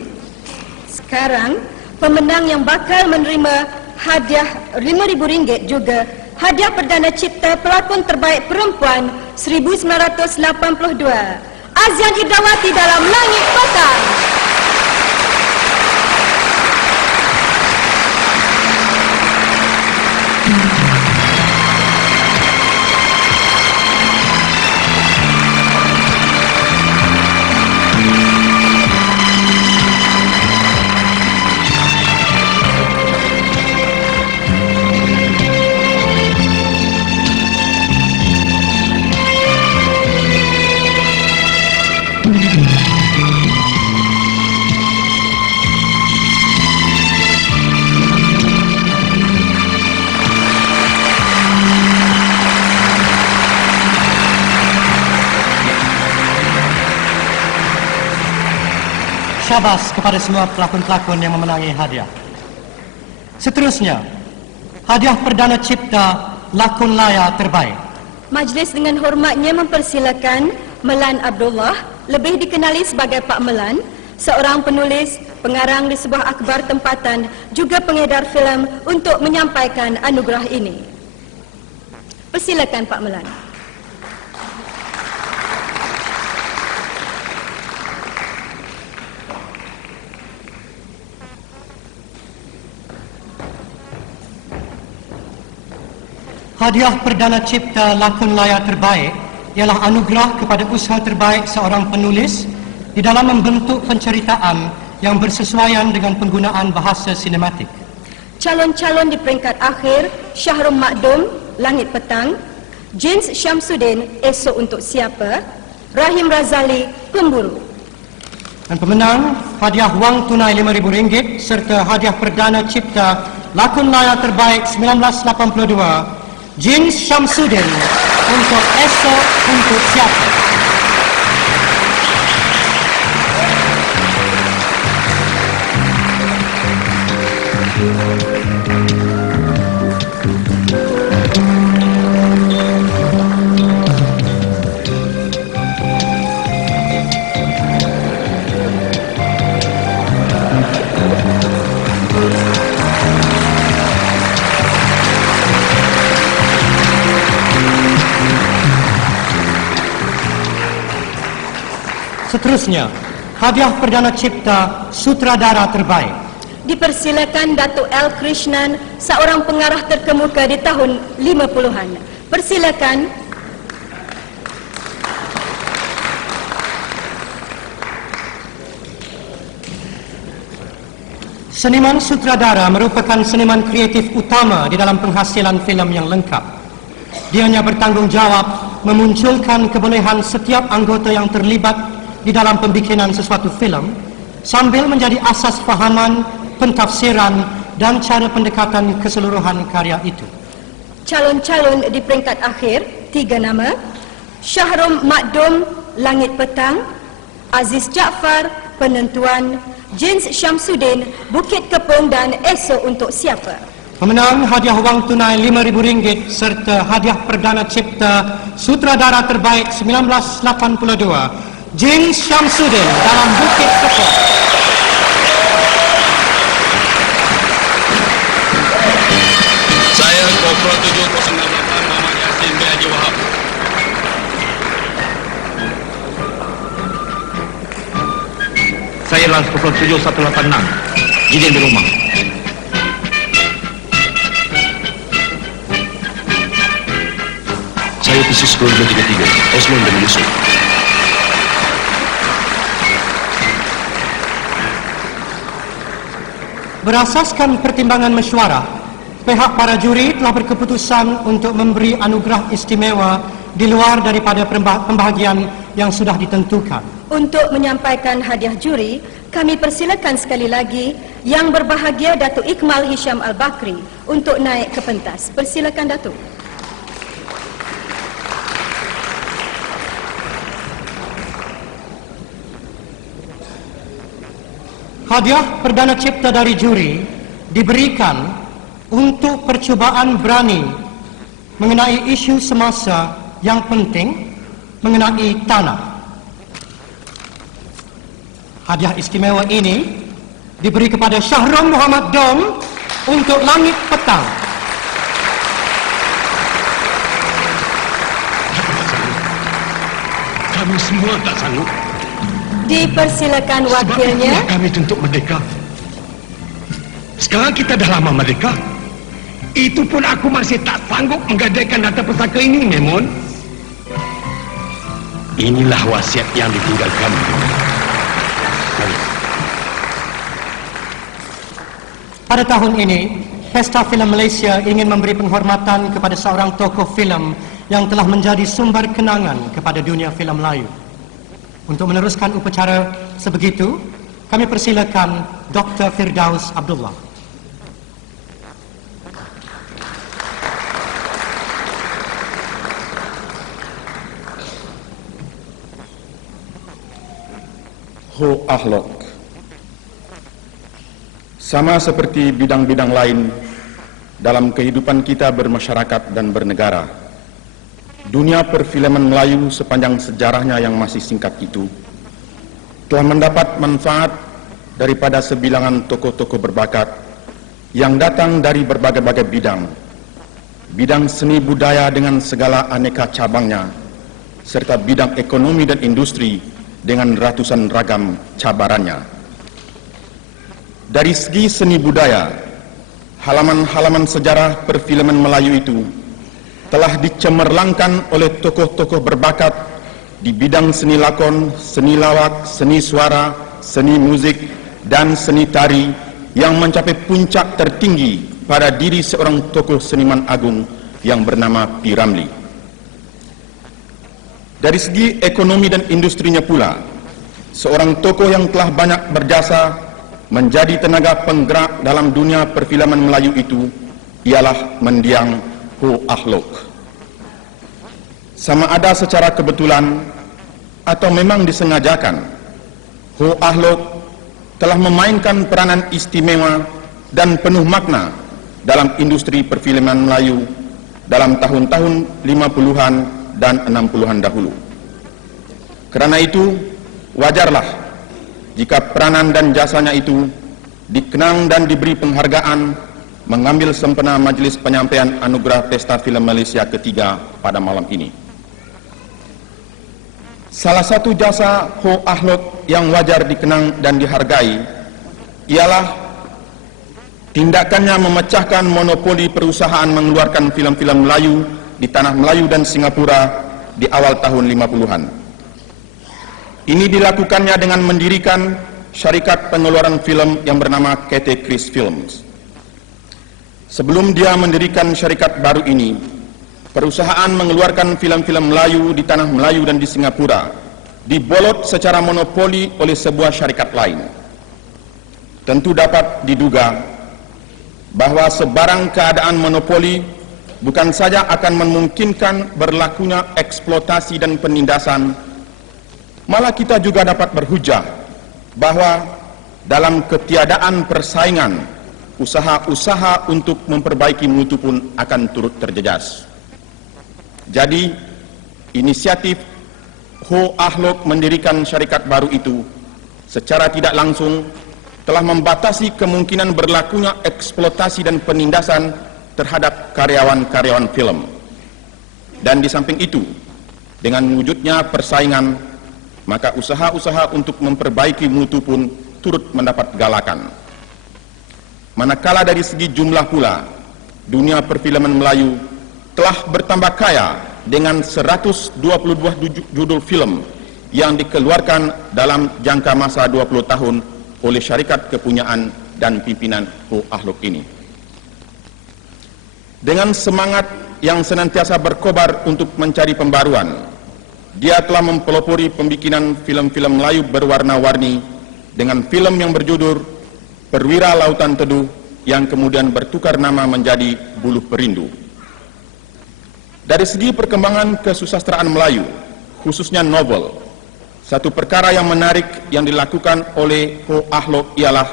sekarang pemenang yang bakal menerima hadiah RM5,000 juga hadiah Perdana Cipta Pelakon Terbaik Perempuan 1982, Azian Irdawati dalam Langit Petang. Syabas kepada semua pelakon-pelakon yang memenangi hadiah. Seterusnya, hadiah Perdana Cipta Lakon Layar Terbaik. Majlis dengan hormatnya mempersilakan Melan Abdullah, lebih dikenali sebagai Pak Melan, seorang penulis, pengarang di sebuah akhbar tempatan, juga pengedar filem, untuk menyampaikan anugerah ini. Persilakan Pak Melan. Hadiah Perdana Cipta Lakon Layar Terbaik ialah anugerah kepada usaha terbaik seorang penulis di dalam membentuk penceritaan yang bersesuaian dengan penggunaan bahasa sinematik. Calon-calon di peringkat akhir: Syahrum Makdum, Langit Petang; Jins Syamsuddin, Esok untuk Siapa; Rahim Razali, Pemburu. Dan pemenang hadiah wang tunai RM5,000 serta hadiah Perdana Cipta Lakon Layar Terbaik 1982, Jins Syamsuddin untuk Esok untuk Siapa. Seterusnya, hadiah Perdana Cipta Sutradara Terbaik. Dipersilakan Datuk L. Krishnan, seorang pengarah terkemuka di tahun 50-an. Persilakan. Seniman sutradara merupakan seniman kreatif utama di dalam penghasilan filem yang lengkap. Dianya bertanggungjawab memunculkan kebolehan setiap anggota yang terlibat di dalam pembikinan sesuatu filem sambil menjadi asas fahaman, pentafsiran dan cara pendekatan keseluruhan karya itu. Calon-calon di peringkat akhir, 3 nama: Syahrum Makdum, Langit Petang; Aziz Jaafar, Penentuan; Jins Syamsuddin, Bukit Kepong dan Esok untuk Siapa. Pemenang hadiah wang tunai RM5,000 serta hadiah Perdana Cipta Sutradara Terbaik 1982, Jins Syamsuddin dalam Bukit Kepong. Saya Kopral 708 Muhammad Yasin bin Haji Wahab. Saya Lans Kopral 7186, Jidin di rumah. Saya Pisus 233, Osman bin Yusuf. Berasaskan pertimbangan mesyuarah, pihak para juri telah berkeputusan untuk memberi anugerah istimewa di luar daripada pembahagian yang sudah ditentukan. Untuk menyampaikan hadiah juri, kami persilakan sekali lagi Yang Berbahagia Datuk Ikmal Hisham Al-Bakri untuk naik ke pentas. Persilakan Datuk. Hadiah Perdana Cipta dari juri diberikan untuk percubaan berani mengenai isu semasa yang penting mengenai tanah. Hadiah istimewa ini diberi kepada Syahrul Muhammad Dom untuk Langit Petang. Kami semua tak sanggup. Dipersilakan Sebab wakilnya. itulah kami tuntut merdeka. Sekarang kita dah lama merdeka. Itu pun aku masih tak sanggup menggadaikan harta pusaka ini, Memon. Inilah wasiat yang ditinggalkan. Mari. Pada tahun ini, Pesta Filem Malaysia ingin memberi penghormatan kepada seorang tokoh filem yang telah menjadi sumber kenangan kepada dunia filem Melayu. Untuk meneruskan upacara sebegitu, kami persilakan Dr. Firdaus Abdullah. Ho Ahlok. Sama seperti bidang-bidang lain dalam kehidupan kita bermasyarakat dan bernegara, dunia perfilman Melayu sepanjang sejarahnya yang masih singkat itu telah mendapat manfaat daripada sebilangan tokoh-tokoh berbakat yang datang dari berbagai-bagai bidang. Bidang seni budaya dengan segala aneka cabangnya, serta bidang ekonomi dan industri dengan ratusan ragam cabarannya. Dari segi seni budaya, halaman-halaman sejarah perfilman Melayu itu telah dicemerlangkan oleh tokoh-tokoh berbakat di bidang seni lakon, seni lawak, seni suara, seni muzik, dan seni tari yang mencapai puncak tertinggi pada diri seorang tokoh seniman agung yang bernama P. Ramlee. Dari segi ekonomi dan industrinya pula, seorang tokoh yang telah banyak berjasa menjadi tenaga penggerak dalam dunia perfilman Melayu itu ialah mendiang Ho Ahlok. Sama ada secara kebetulan atau memang disengajakan, Ho Ahlok telah memainkan peranan istimewa dan penuh makna dalam industri perfilman Melayu dalam tahun-tahun 50-an dan 60-an dahulu. Kerana itu, wajarlah jika peranan dan jasanya itu dikenang dan diberi penghargaan mengambil sempena Majlis Penyampaian Anugerah Pesta Filem Malaysia ketiga pada malam ini. Salah satu jasa Ho Ahlok yang wajar dikenang dan dihargai ialah tindakannya memecahkan monopoli perusahaan mengeluarkan filem-filem Melayu di tanah Melayu dan Singapura di awal tahun 50-an. Ini dilakukannya dengan mendirikan syarikat pengeluaran filem yang bernama KT Kris Films. Sebelum dia mendirikan syarikat baru ini, perusahaan mengeluarkan filem-filem Melayu di tanah Melayu dan di Singapura dibolot secara monopoli oleh sebuah syarikat lain. Tentu dapat diduga bahawa sebarang keadaan monopoli bukan saja akan memungkinkan berlakunya eksploitasi dan penindasan, malah kita juga dapat berhujah bahawa dalam ketiadaan persaingan, usaha-usaha untuk memperbaiki mutu pun akan turut terjejas. Jadi, inisiatif Ho Ahlok mendirikan syarikat baru itu secara tidak langsung telah membatasi kemungkinan berlakunya eksploitasi dan penindasan terhadap karyawan-karyawan film. Dan di samping itu, dengan wujudnya persaingan, maka usaha-usaha untuk memperbaiki mutu pun turut mendapat galakan. Manakala dari segi jumlah pula, dunia perfilman Melayu telah bertambah kaya dengan 122 judul film yang dikeluarkan dalam jangka masa 20 tahun oleh syarikat kepunyaan dan pimpinan Ho Ahlok ini. Dengan semangat yang senantiasa berkobar untuk mencari pembaruan, dia telah mempelopori pembikinan film-film Melayu berwarna-warni dengan film yang berjudul Perwira Lautan Teduh yang kemudian bertukar nama menjadi Buluh Perindu. Dari segi perkembangan kesusastraan Melayu, khususnya novel, Satu perkara yang menarik yang dilakukan oleh Ho Ahlok ialah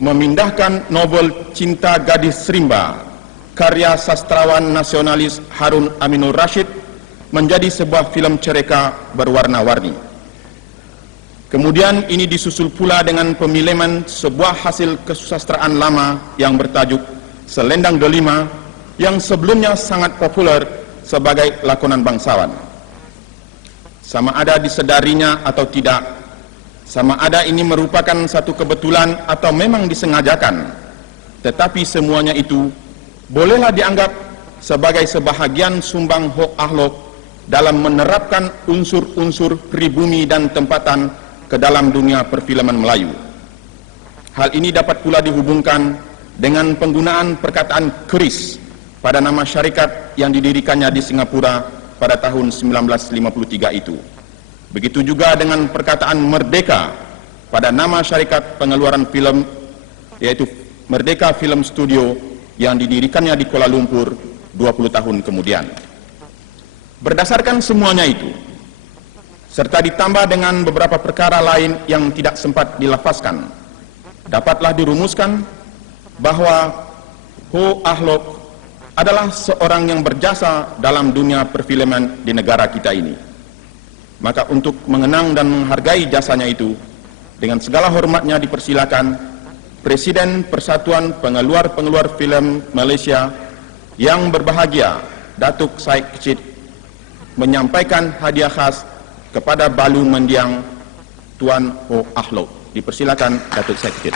memindahkan novel Cinta Gadis Rimba karya sastrawan nasionalis Harun Aminur Rashid menjadi sebuah filem cereka berwarna-warni. Kemudian ini disusul pula dengan pemiliman sebuah hasil kesusastraan lama yang bertajuk Selendang Delima yang sebelumnya sangat populer sebagai lakonan bangsawan. Sama ada disedarinya atau tidak, sama ada ini merupakan satu kebetulan atau memang disengajakan, tetapi semuanya itu bolehlah dianggap sebagai sebahagian sumbang Ho Ahlok dalam menerapkan unsur-unsur pribumi dan tempatan ke dalam dunia perfilman Melayu. Hal ini dapat pula dihubungkan dengan penggunaan perkataan keris pada nama syarikat yang didirikannya di Singapura pada tahun 1953 itu. Begitu juga dengan perkataan merdeka pada nama syarikat pengeluaran film, yaitu Merdeka Film Studio yang didirikannya di Kuala Lumpur 20 tahun kemudian. Berdasarkan semuanya itu, serta ditambah dengan beberapa perkara lain yang tidak sempat dilafazkan, dapatlah dirumuskan bahwa Ho Ahlok adalah seorang yang berjasa dalam dunia perfilman di negara kita ini. Maka untuk mengenang dan menghargai jasanya itu, dengan segala hormatnya dipersilakan Presiden Persatuan Pengeluar-Pengeluar Film Malaysia yang berbahagia, Datuk Said Kecit, menyampaikan hadiah khas kepada Balu Mendiang Tuan Ho Ahlok. Dipersilakan Datuk Said Kecit.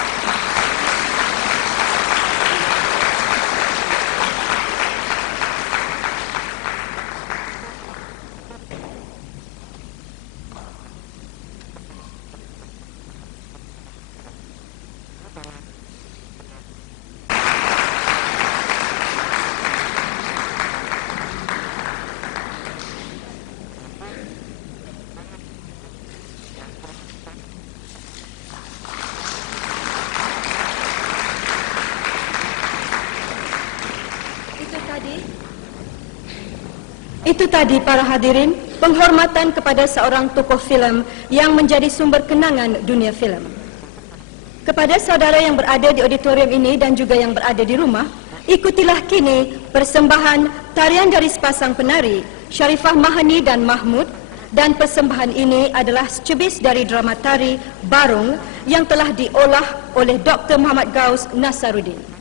Itu tadi para hadirin, penghormatan kepada seorang tokoh filem yang menjadi sumber kenangan dunia filem. Kepada saudara yang berada di auditorium ini dan juga yang berada di rumah, ikutilah kini persembahan tarian dari sepasang penari, Sharifah Mahani dan Mahmud, dan persembahan ini adalah secebis dari drama tari Barung yang telah diolah oleh Dr. Muhammad Gaus Nasaruddin.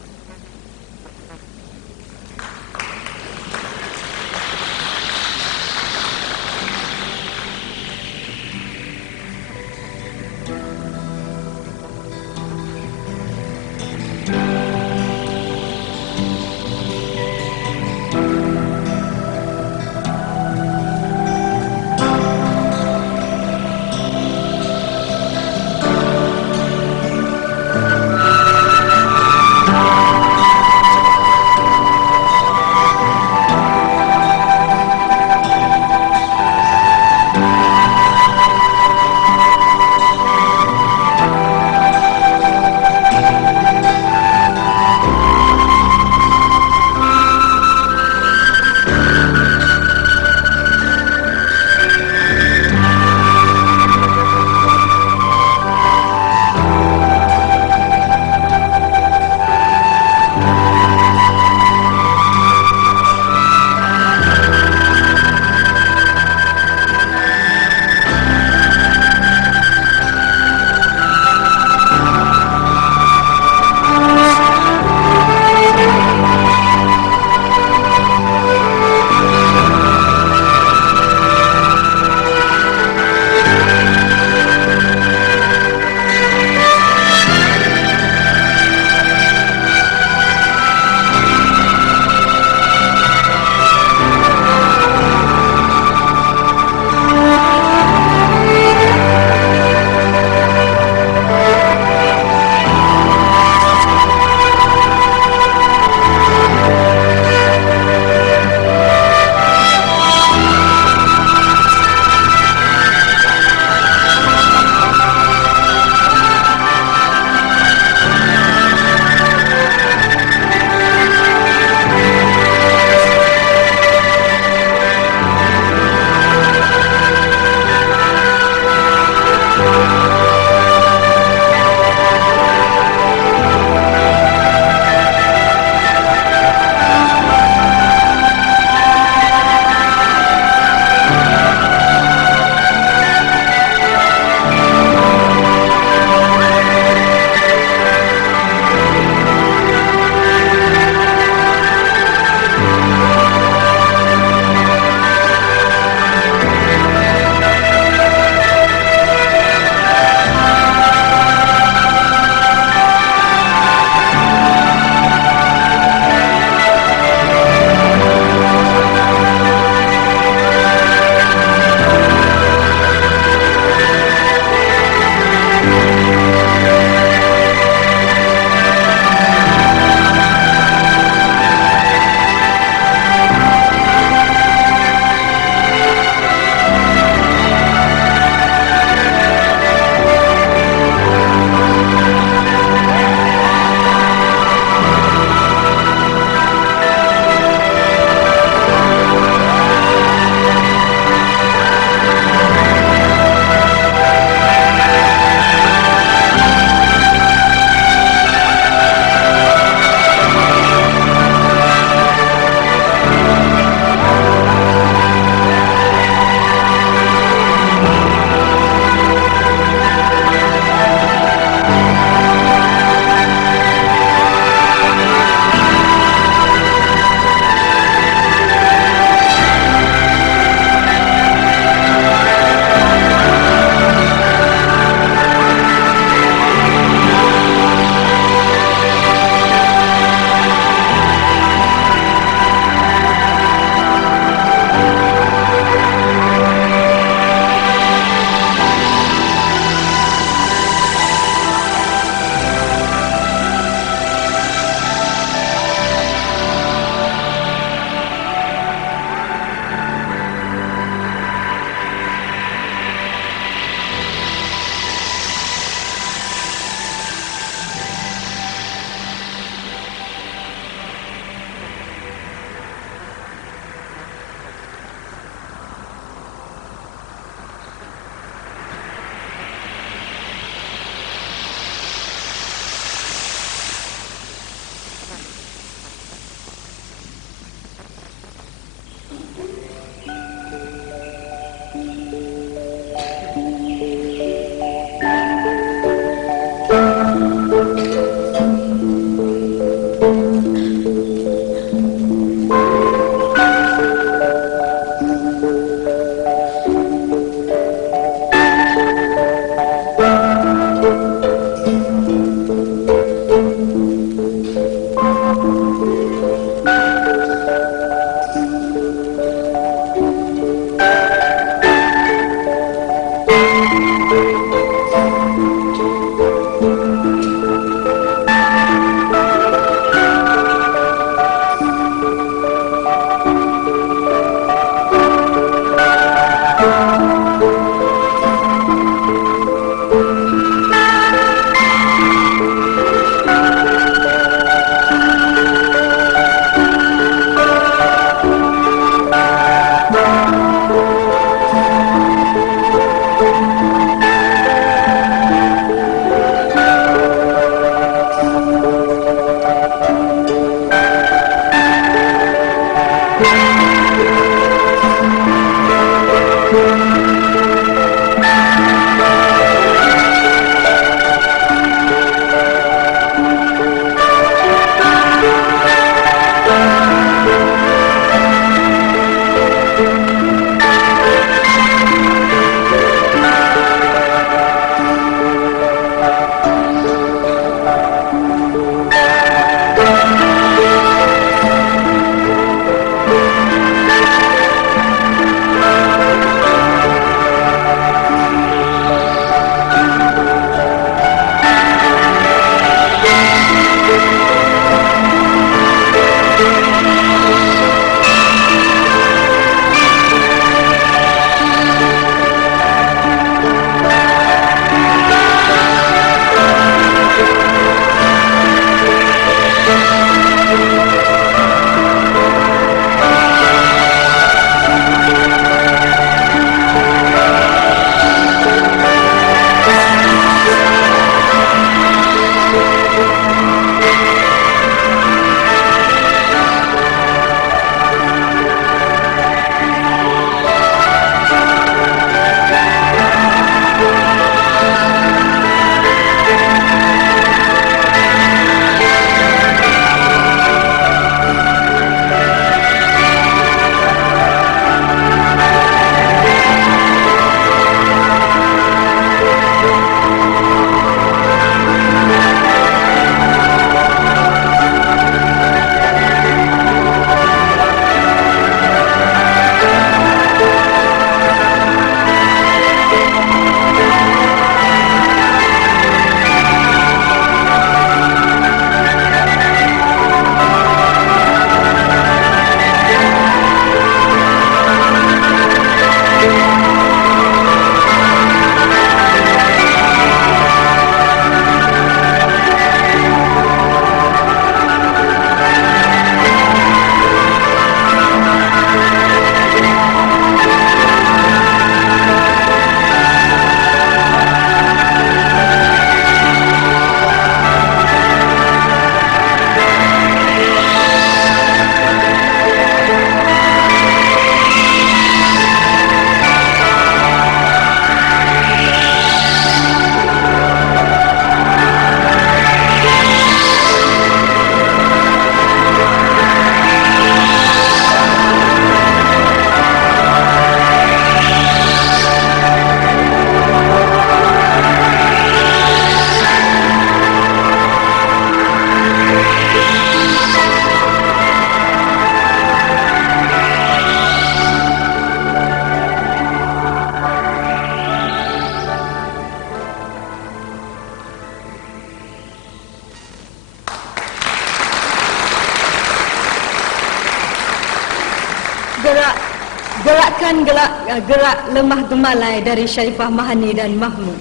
gerak lemah gemalai dari Sharifah Mahani dan Mahmud.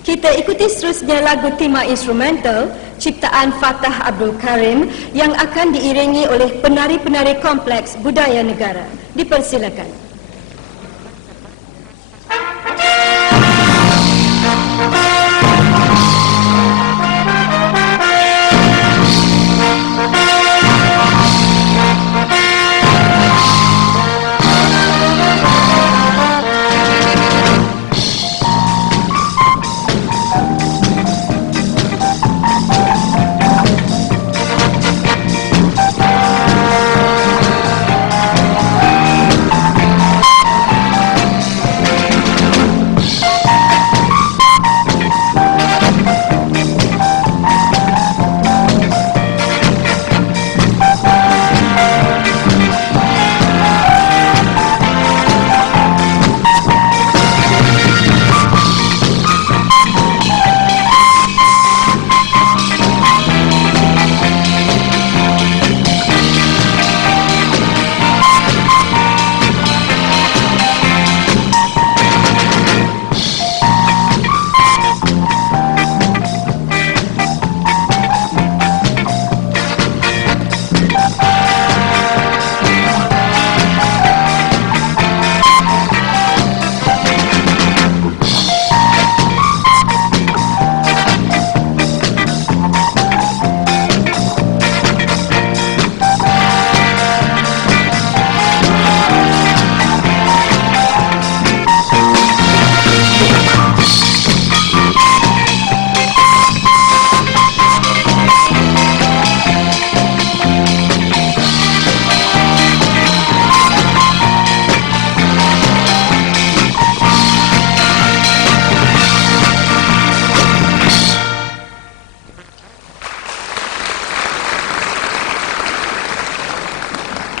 Kita ikuti seterusnya lagu tema instrumental ciptaan Fatah Abdul Karim yang akan diiringi oleh penari-penari kompleks budaya negara. Dipersilakan.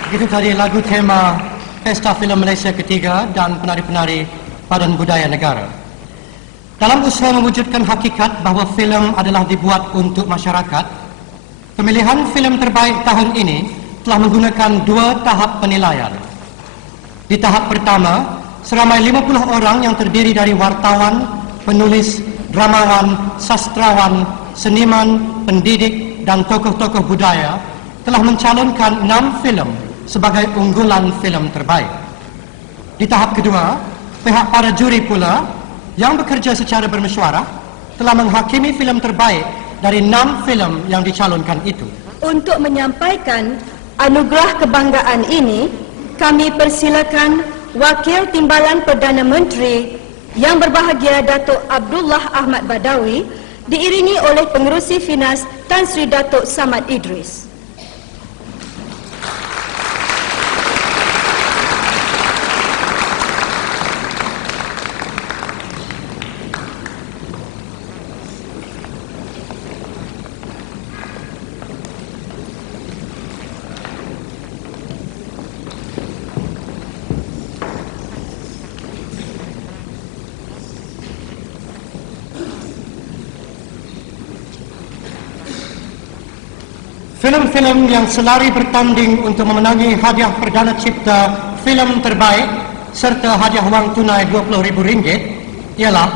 Itu tadi lagu tema Pesta Filem Malaysia ketiga dan penari-penari Badan Budaya Negara. Dalam usaha mewujudkan hakikat bahawa filem adalah dibuat untuk masyarakat, pemilihan filem terbaik tahun ini telah menggunakan 2 tahap penilaian. Di tahap pertama, seramai 50 orang yang terdiri dari wartawan, penulis, dramawan, sastrawan, seniman, pendidik dan tokoh-tokoh budaya telah mencalonkan 6 filem sebagai unggulan filem terbaik. Di tahap kedua, pihak para juri pula yang bekerja secara bermesyuarah telah menghakimi filem terbaik dari 6 filem yang dicalonkan itu. Untuk menyampaikan anugerah kebanggaan ini, kami persilakan Wakil Timbalan Perdana Menteri yang berbahagia Datuk Abdullah Ahmad Badawi diiringi oleh Pengerusi Finas Tan Sri Datuk Samad Idris. Filem-filem yang selari bertanding untuk memenangi hadiah Perdana Cipta Filem Terbaik serta hadiah wang tunai RM20,000 ialah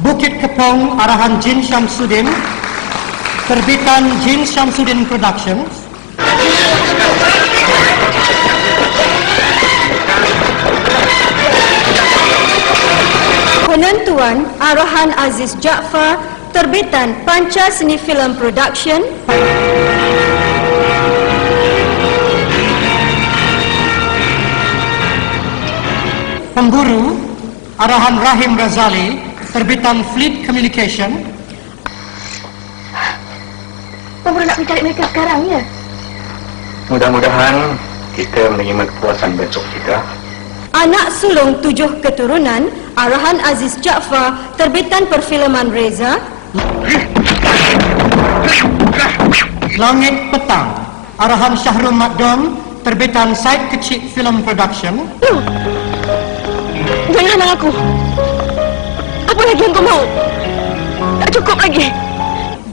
Bukit Kepong arahan Jin Syamsuddin, terbitan Jin Syamsuddin Productions. Penentuan arahan Aziz Jaafar, terbitan Panca Seni Filem Production. Pemburu arahan Rahim Razali, terbitan Fleet Communication. Pemburu nak mencari mereka sekarang, ya? Mudah-mudahan kita menerima kepuasan besok kita. Anak Sulung 7 Keturunan, arahan Aziz Jaafar, terbitan Perfilman Reza. Langit Petang arahan Syahrul Makdum, terbitan Said Kecik Film Production. Jangan halang aku. Apa lagi yang kau mau? Tak cukup lagi.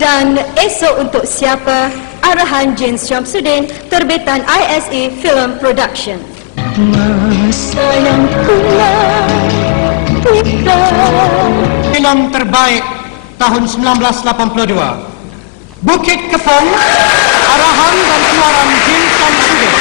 Dan Esok Untuk Siapa, arahan Jin Syamsuddin, terbitan ISE Film Production. masa yang menantikan. Film terbaik tahun 1982, Bukit Kepong, arahan dan keluaran Jin Samsudin.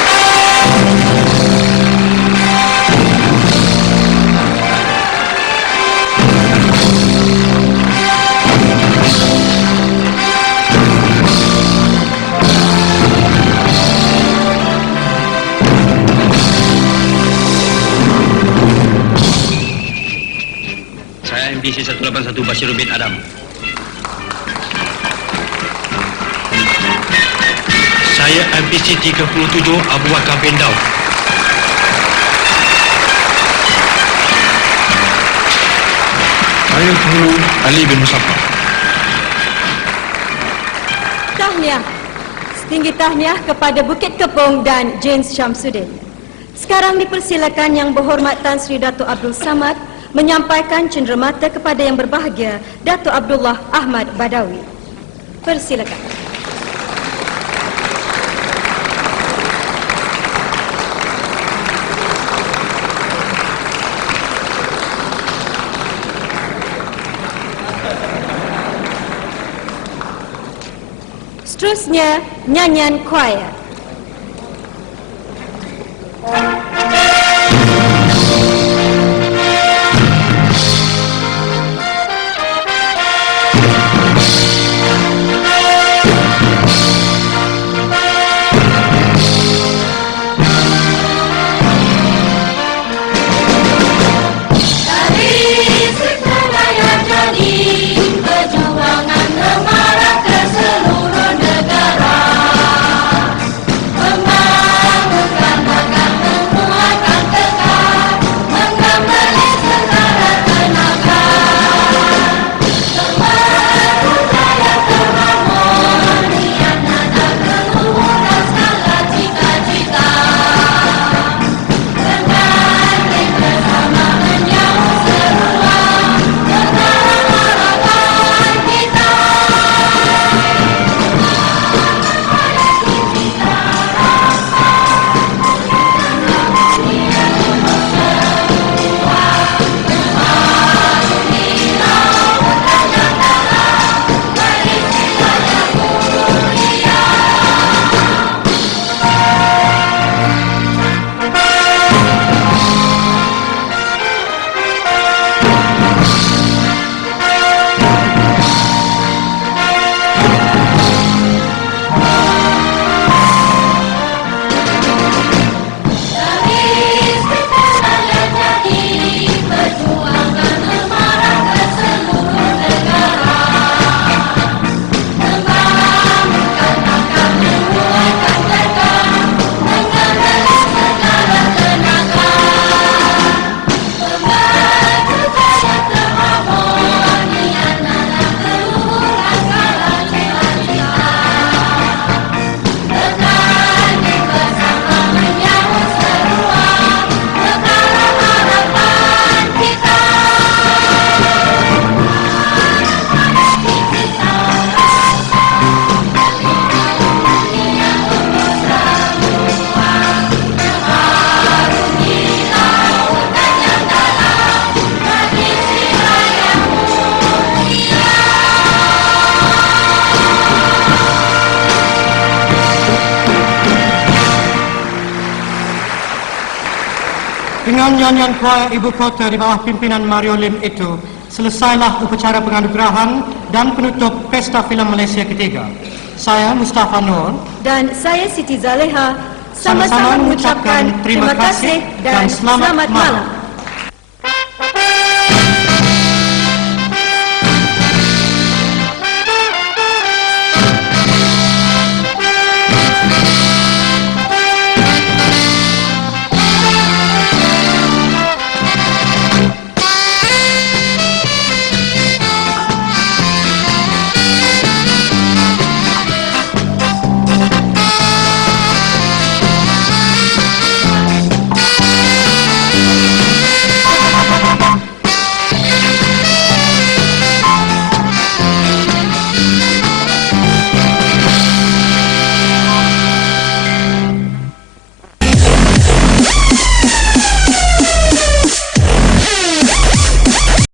Saya MPC 181 Bashir bin Adam. Saya MPC 37 Abu Bakar bin Daud. Saya Kru Ali bin Musaffar. Tahniah. Setinggi tahniah kepada Bukit Kepong dan James Syamsuddin. Sekarang dipersilakan Yang Berhormat Tan Sri Dato' Abdul Samad menyampaikan cenderamata kepada Yang Berbahagia Dato' Abdullah Ahmad Badawi. Persilakan. Seterusnya, nyanyian choir. Dengan nyanyian choir Ibu Kota di bawah pimpinan Mario Lim itu, selesailah upacara penganugerahan dan penutup Pesta Filem Malaysia ketiga. Saya Mustafa Nur Dan saya Siti Zaleha sama-sama mengucapkan terima kasih dan selamat malam.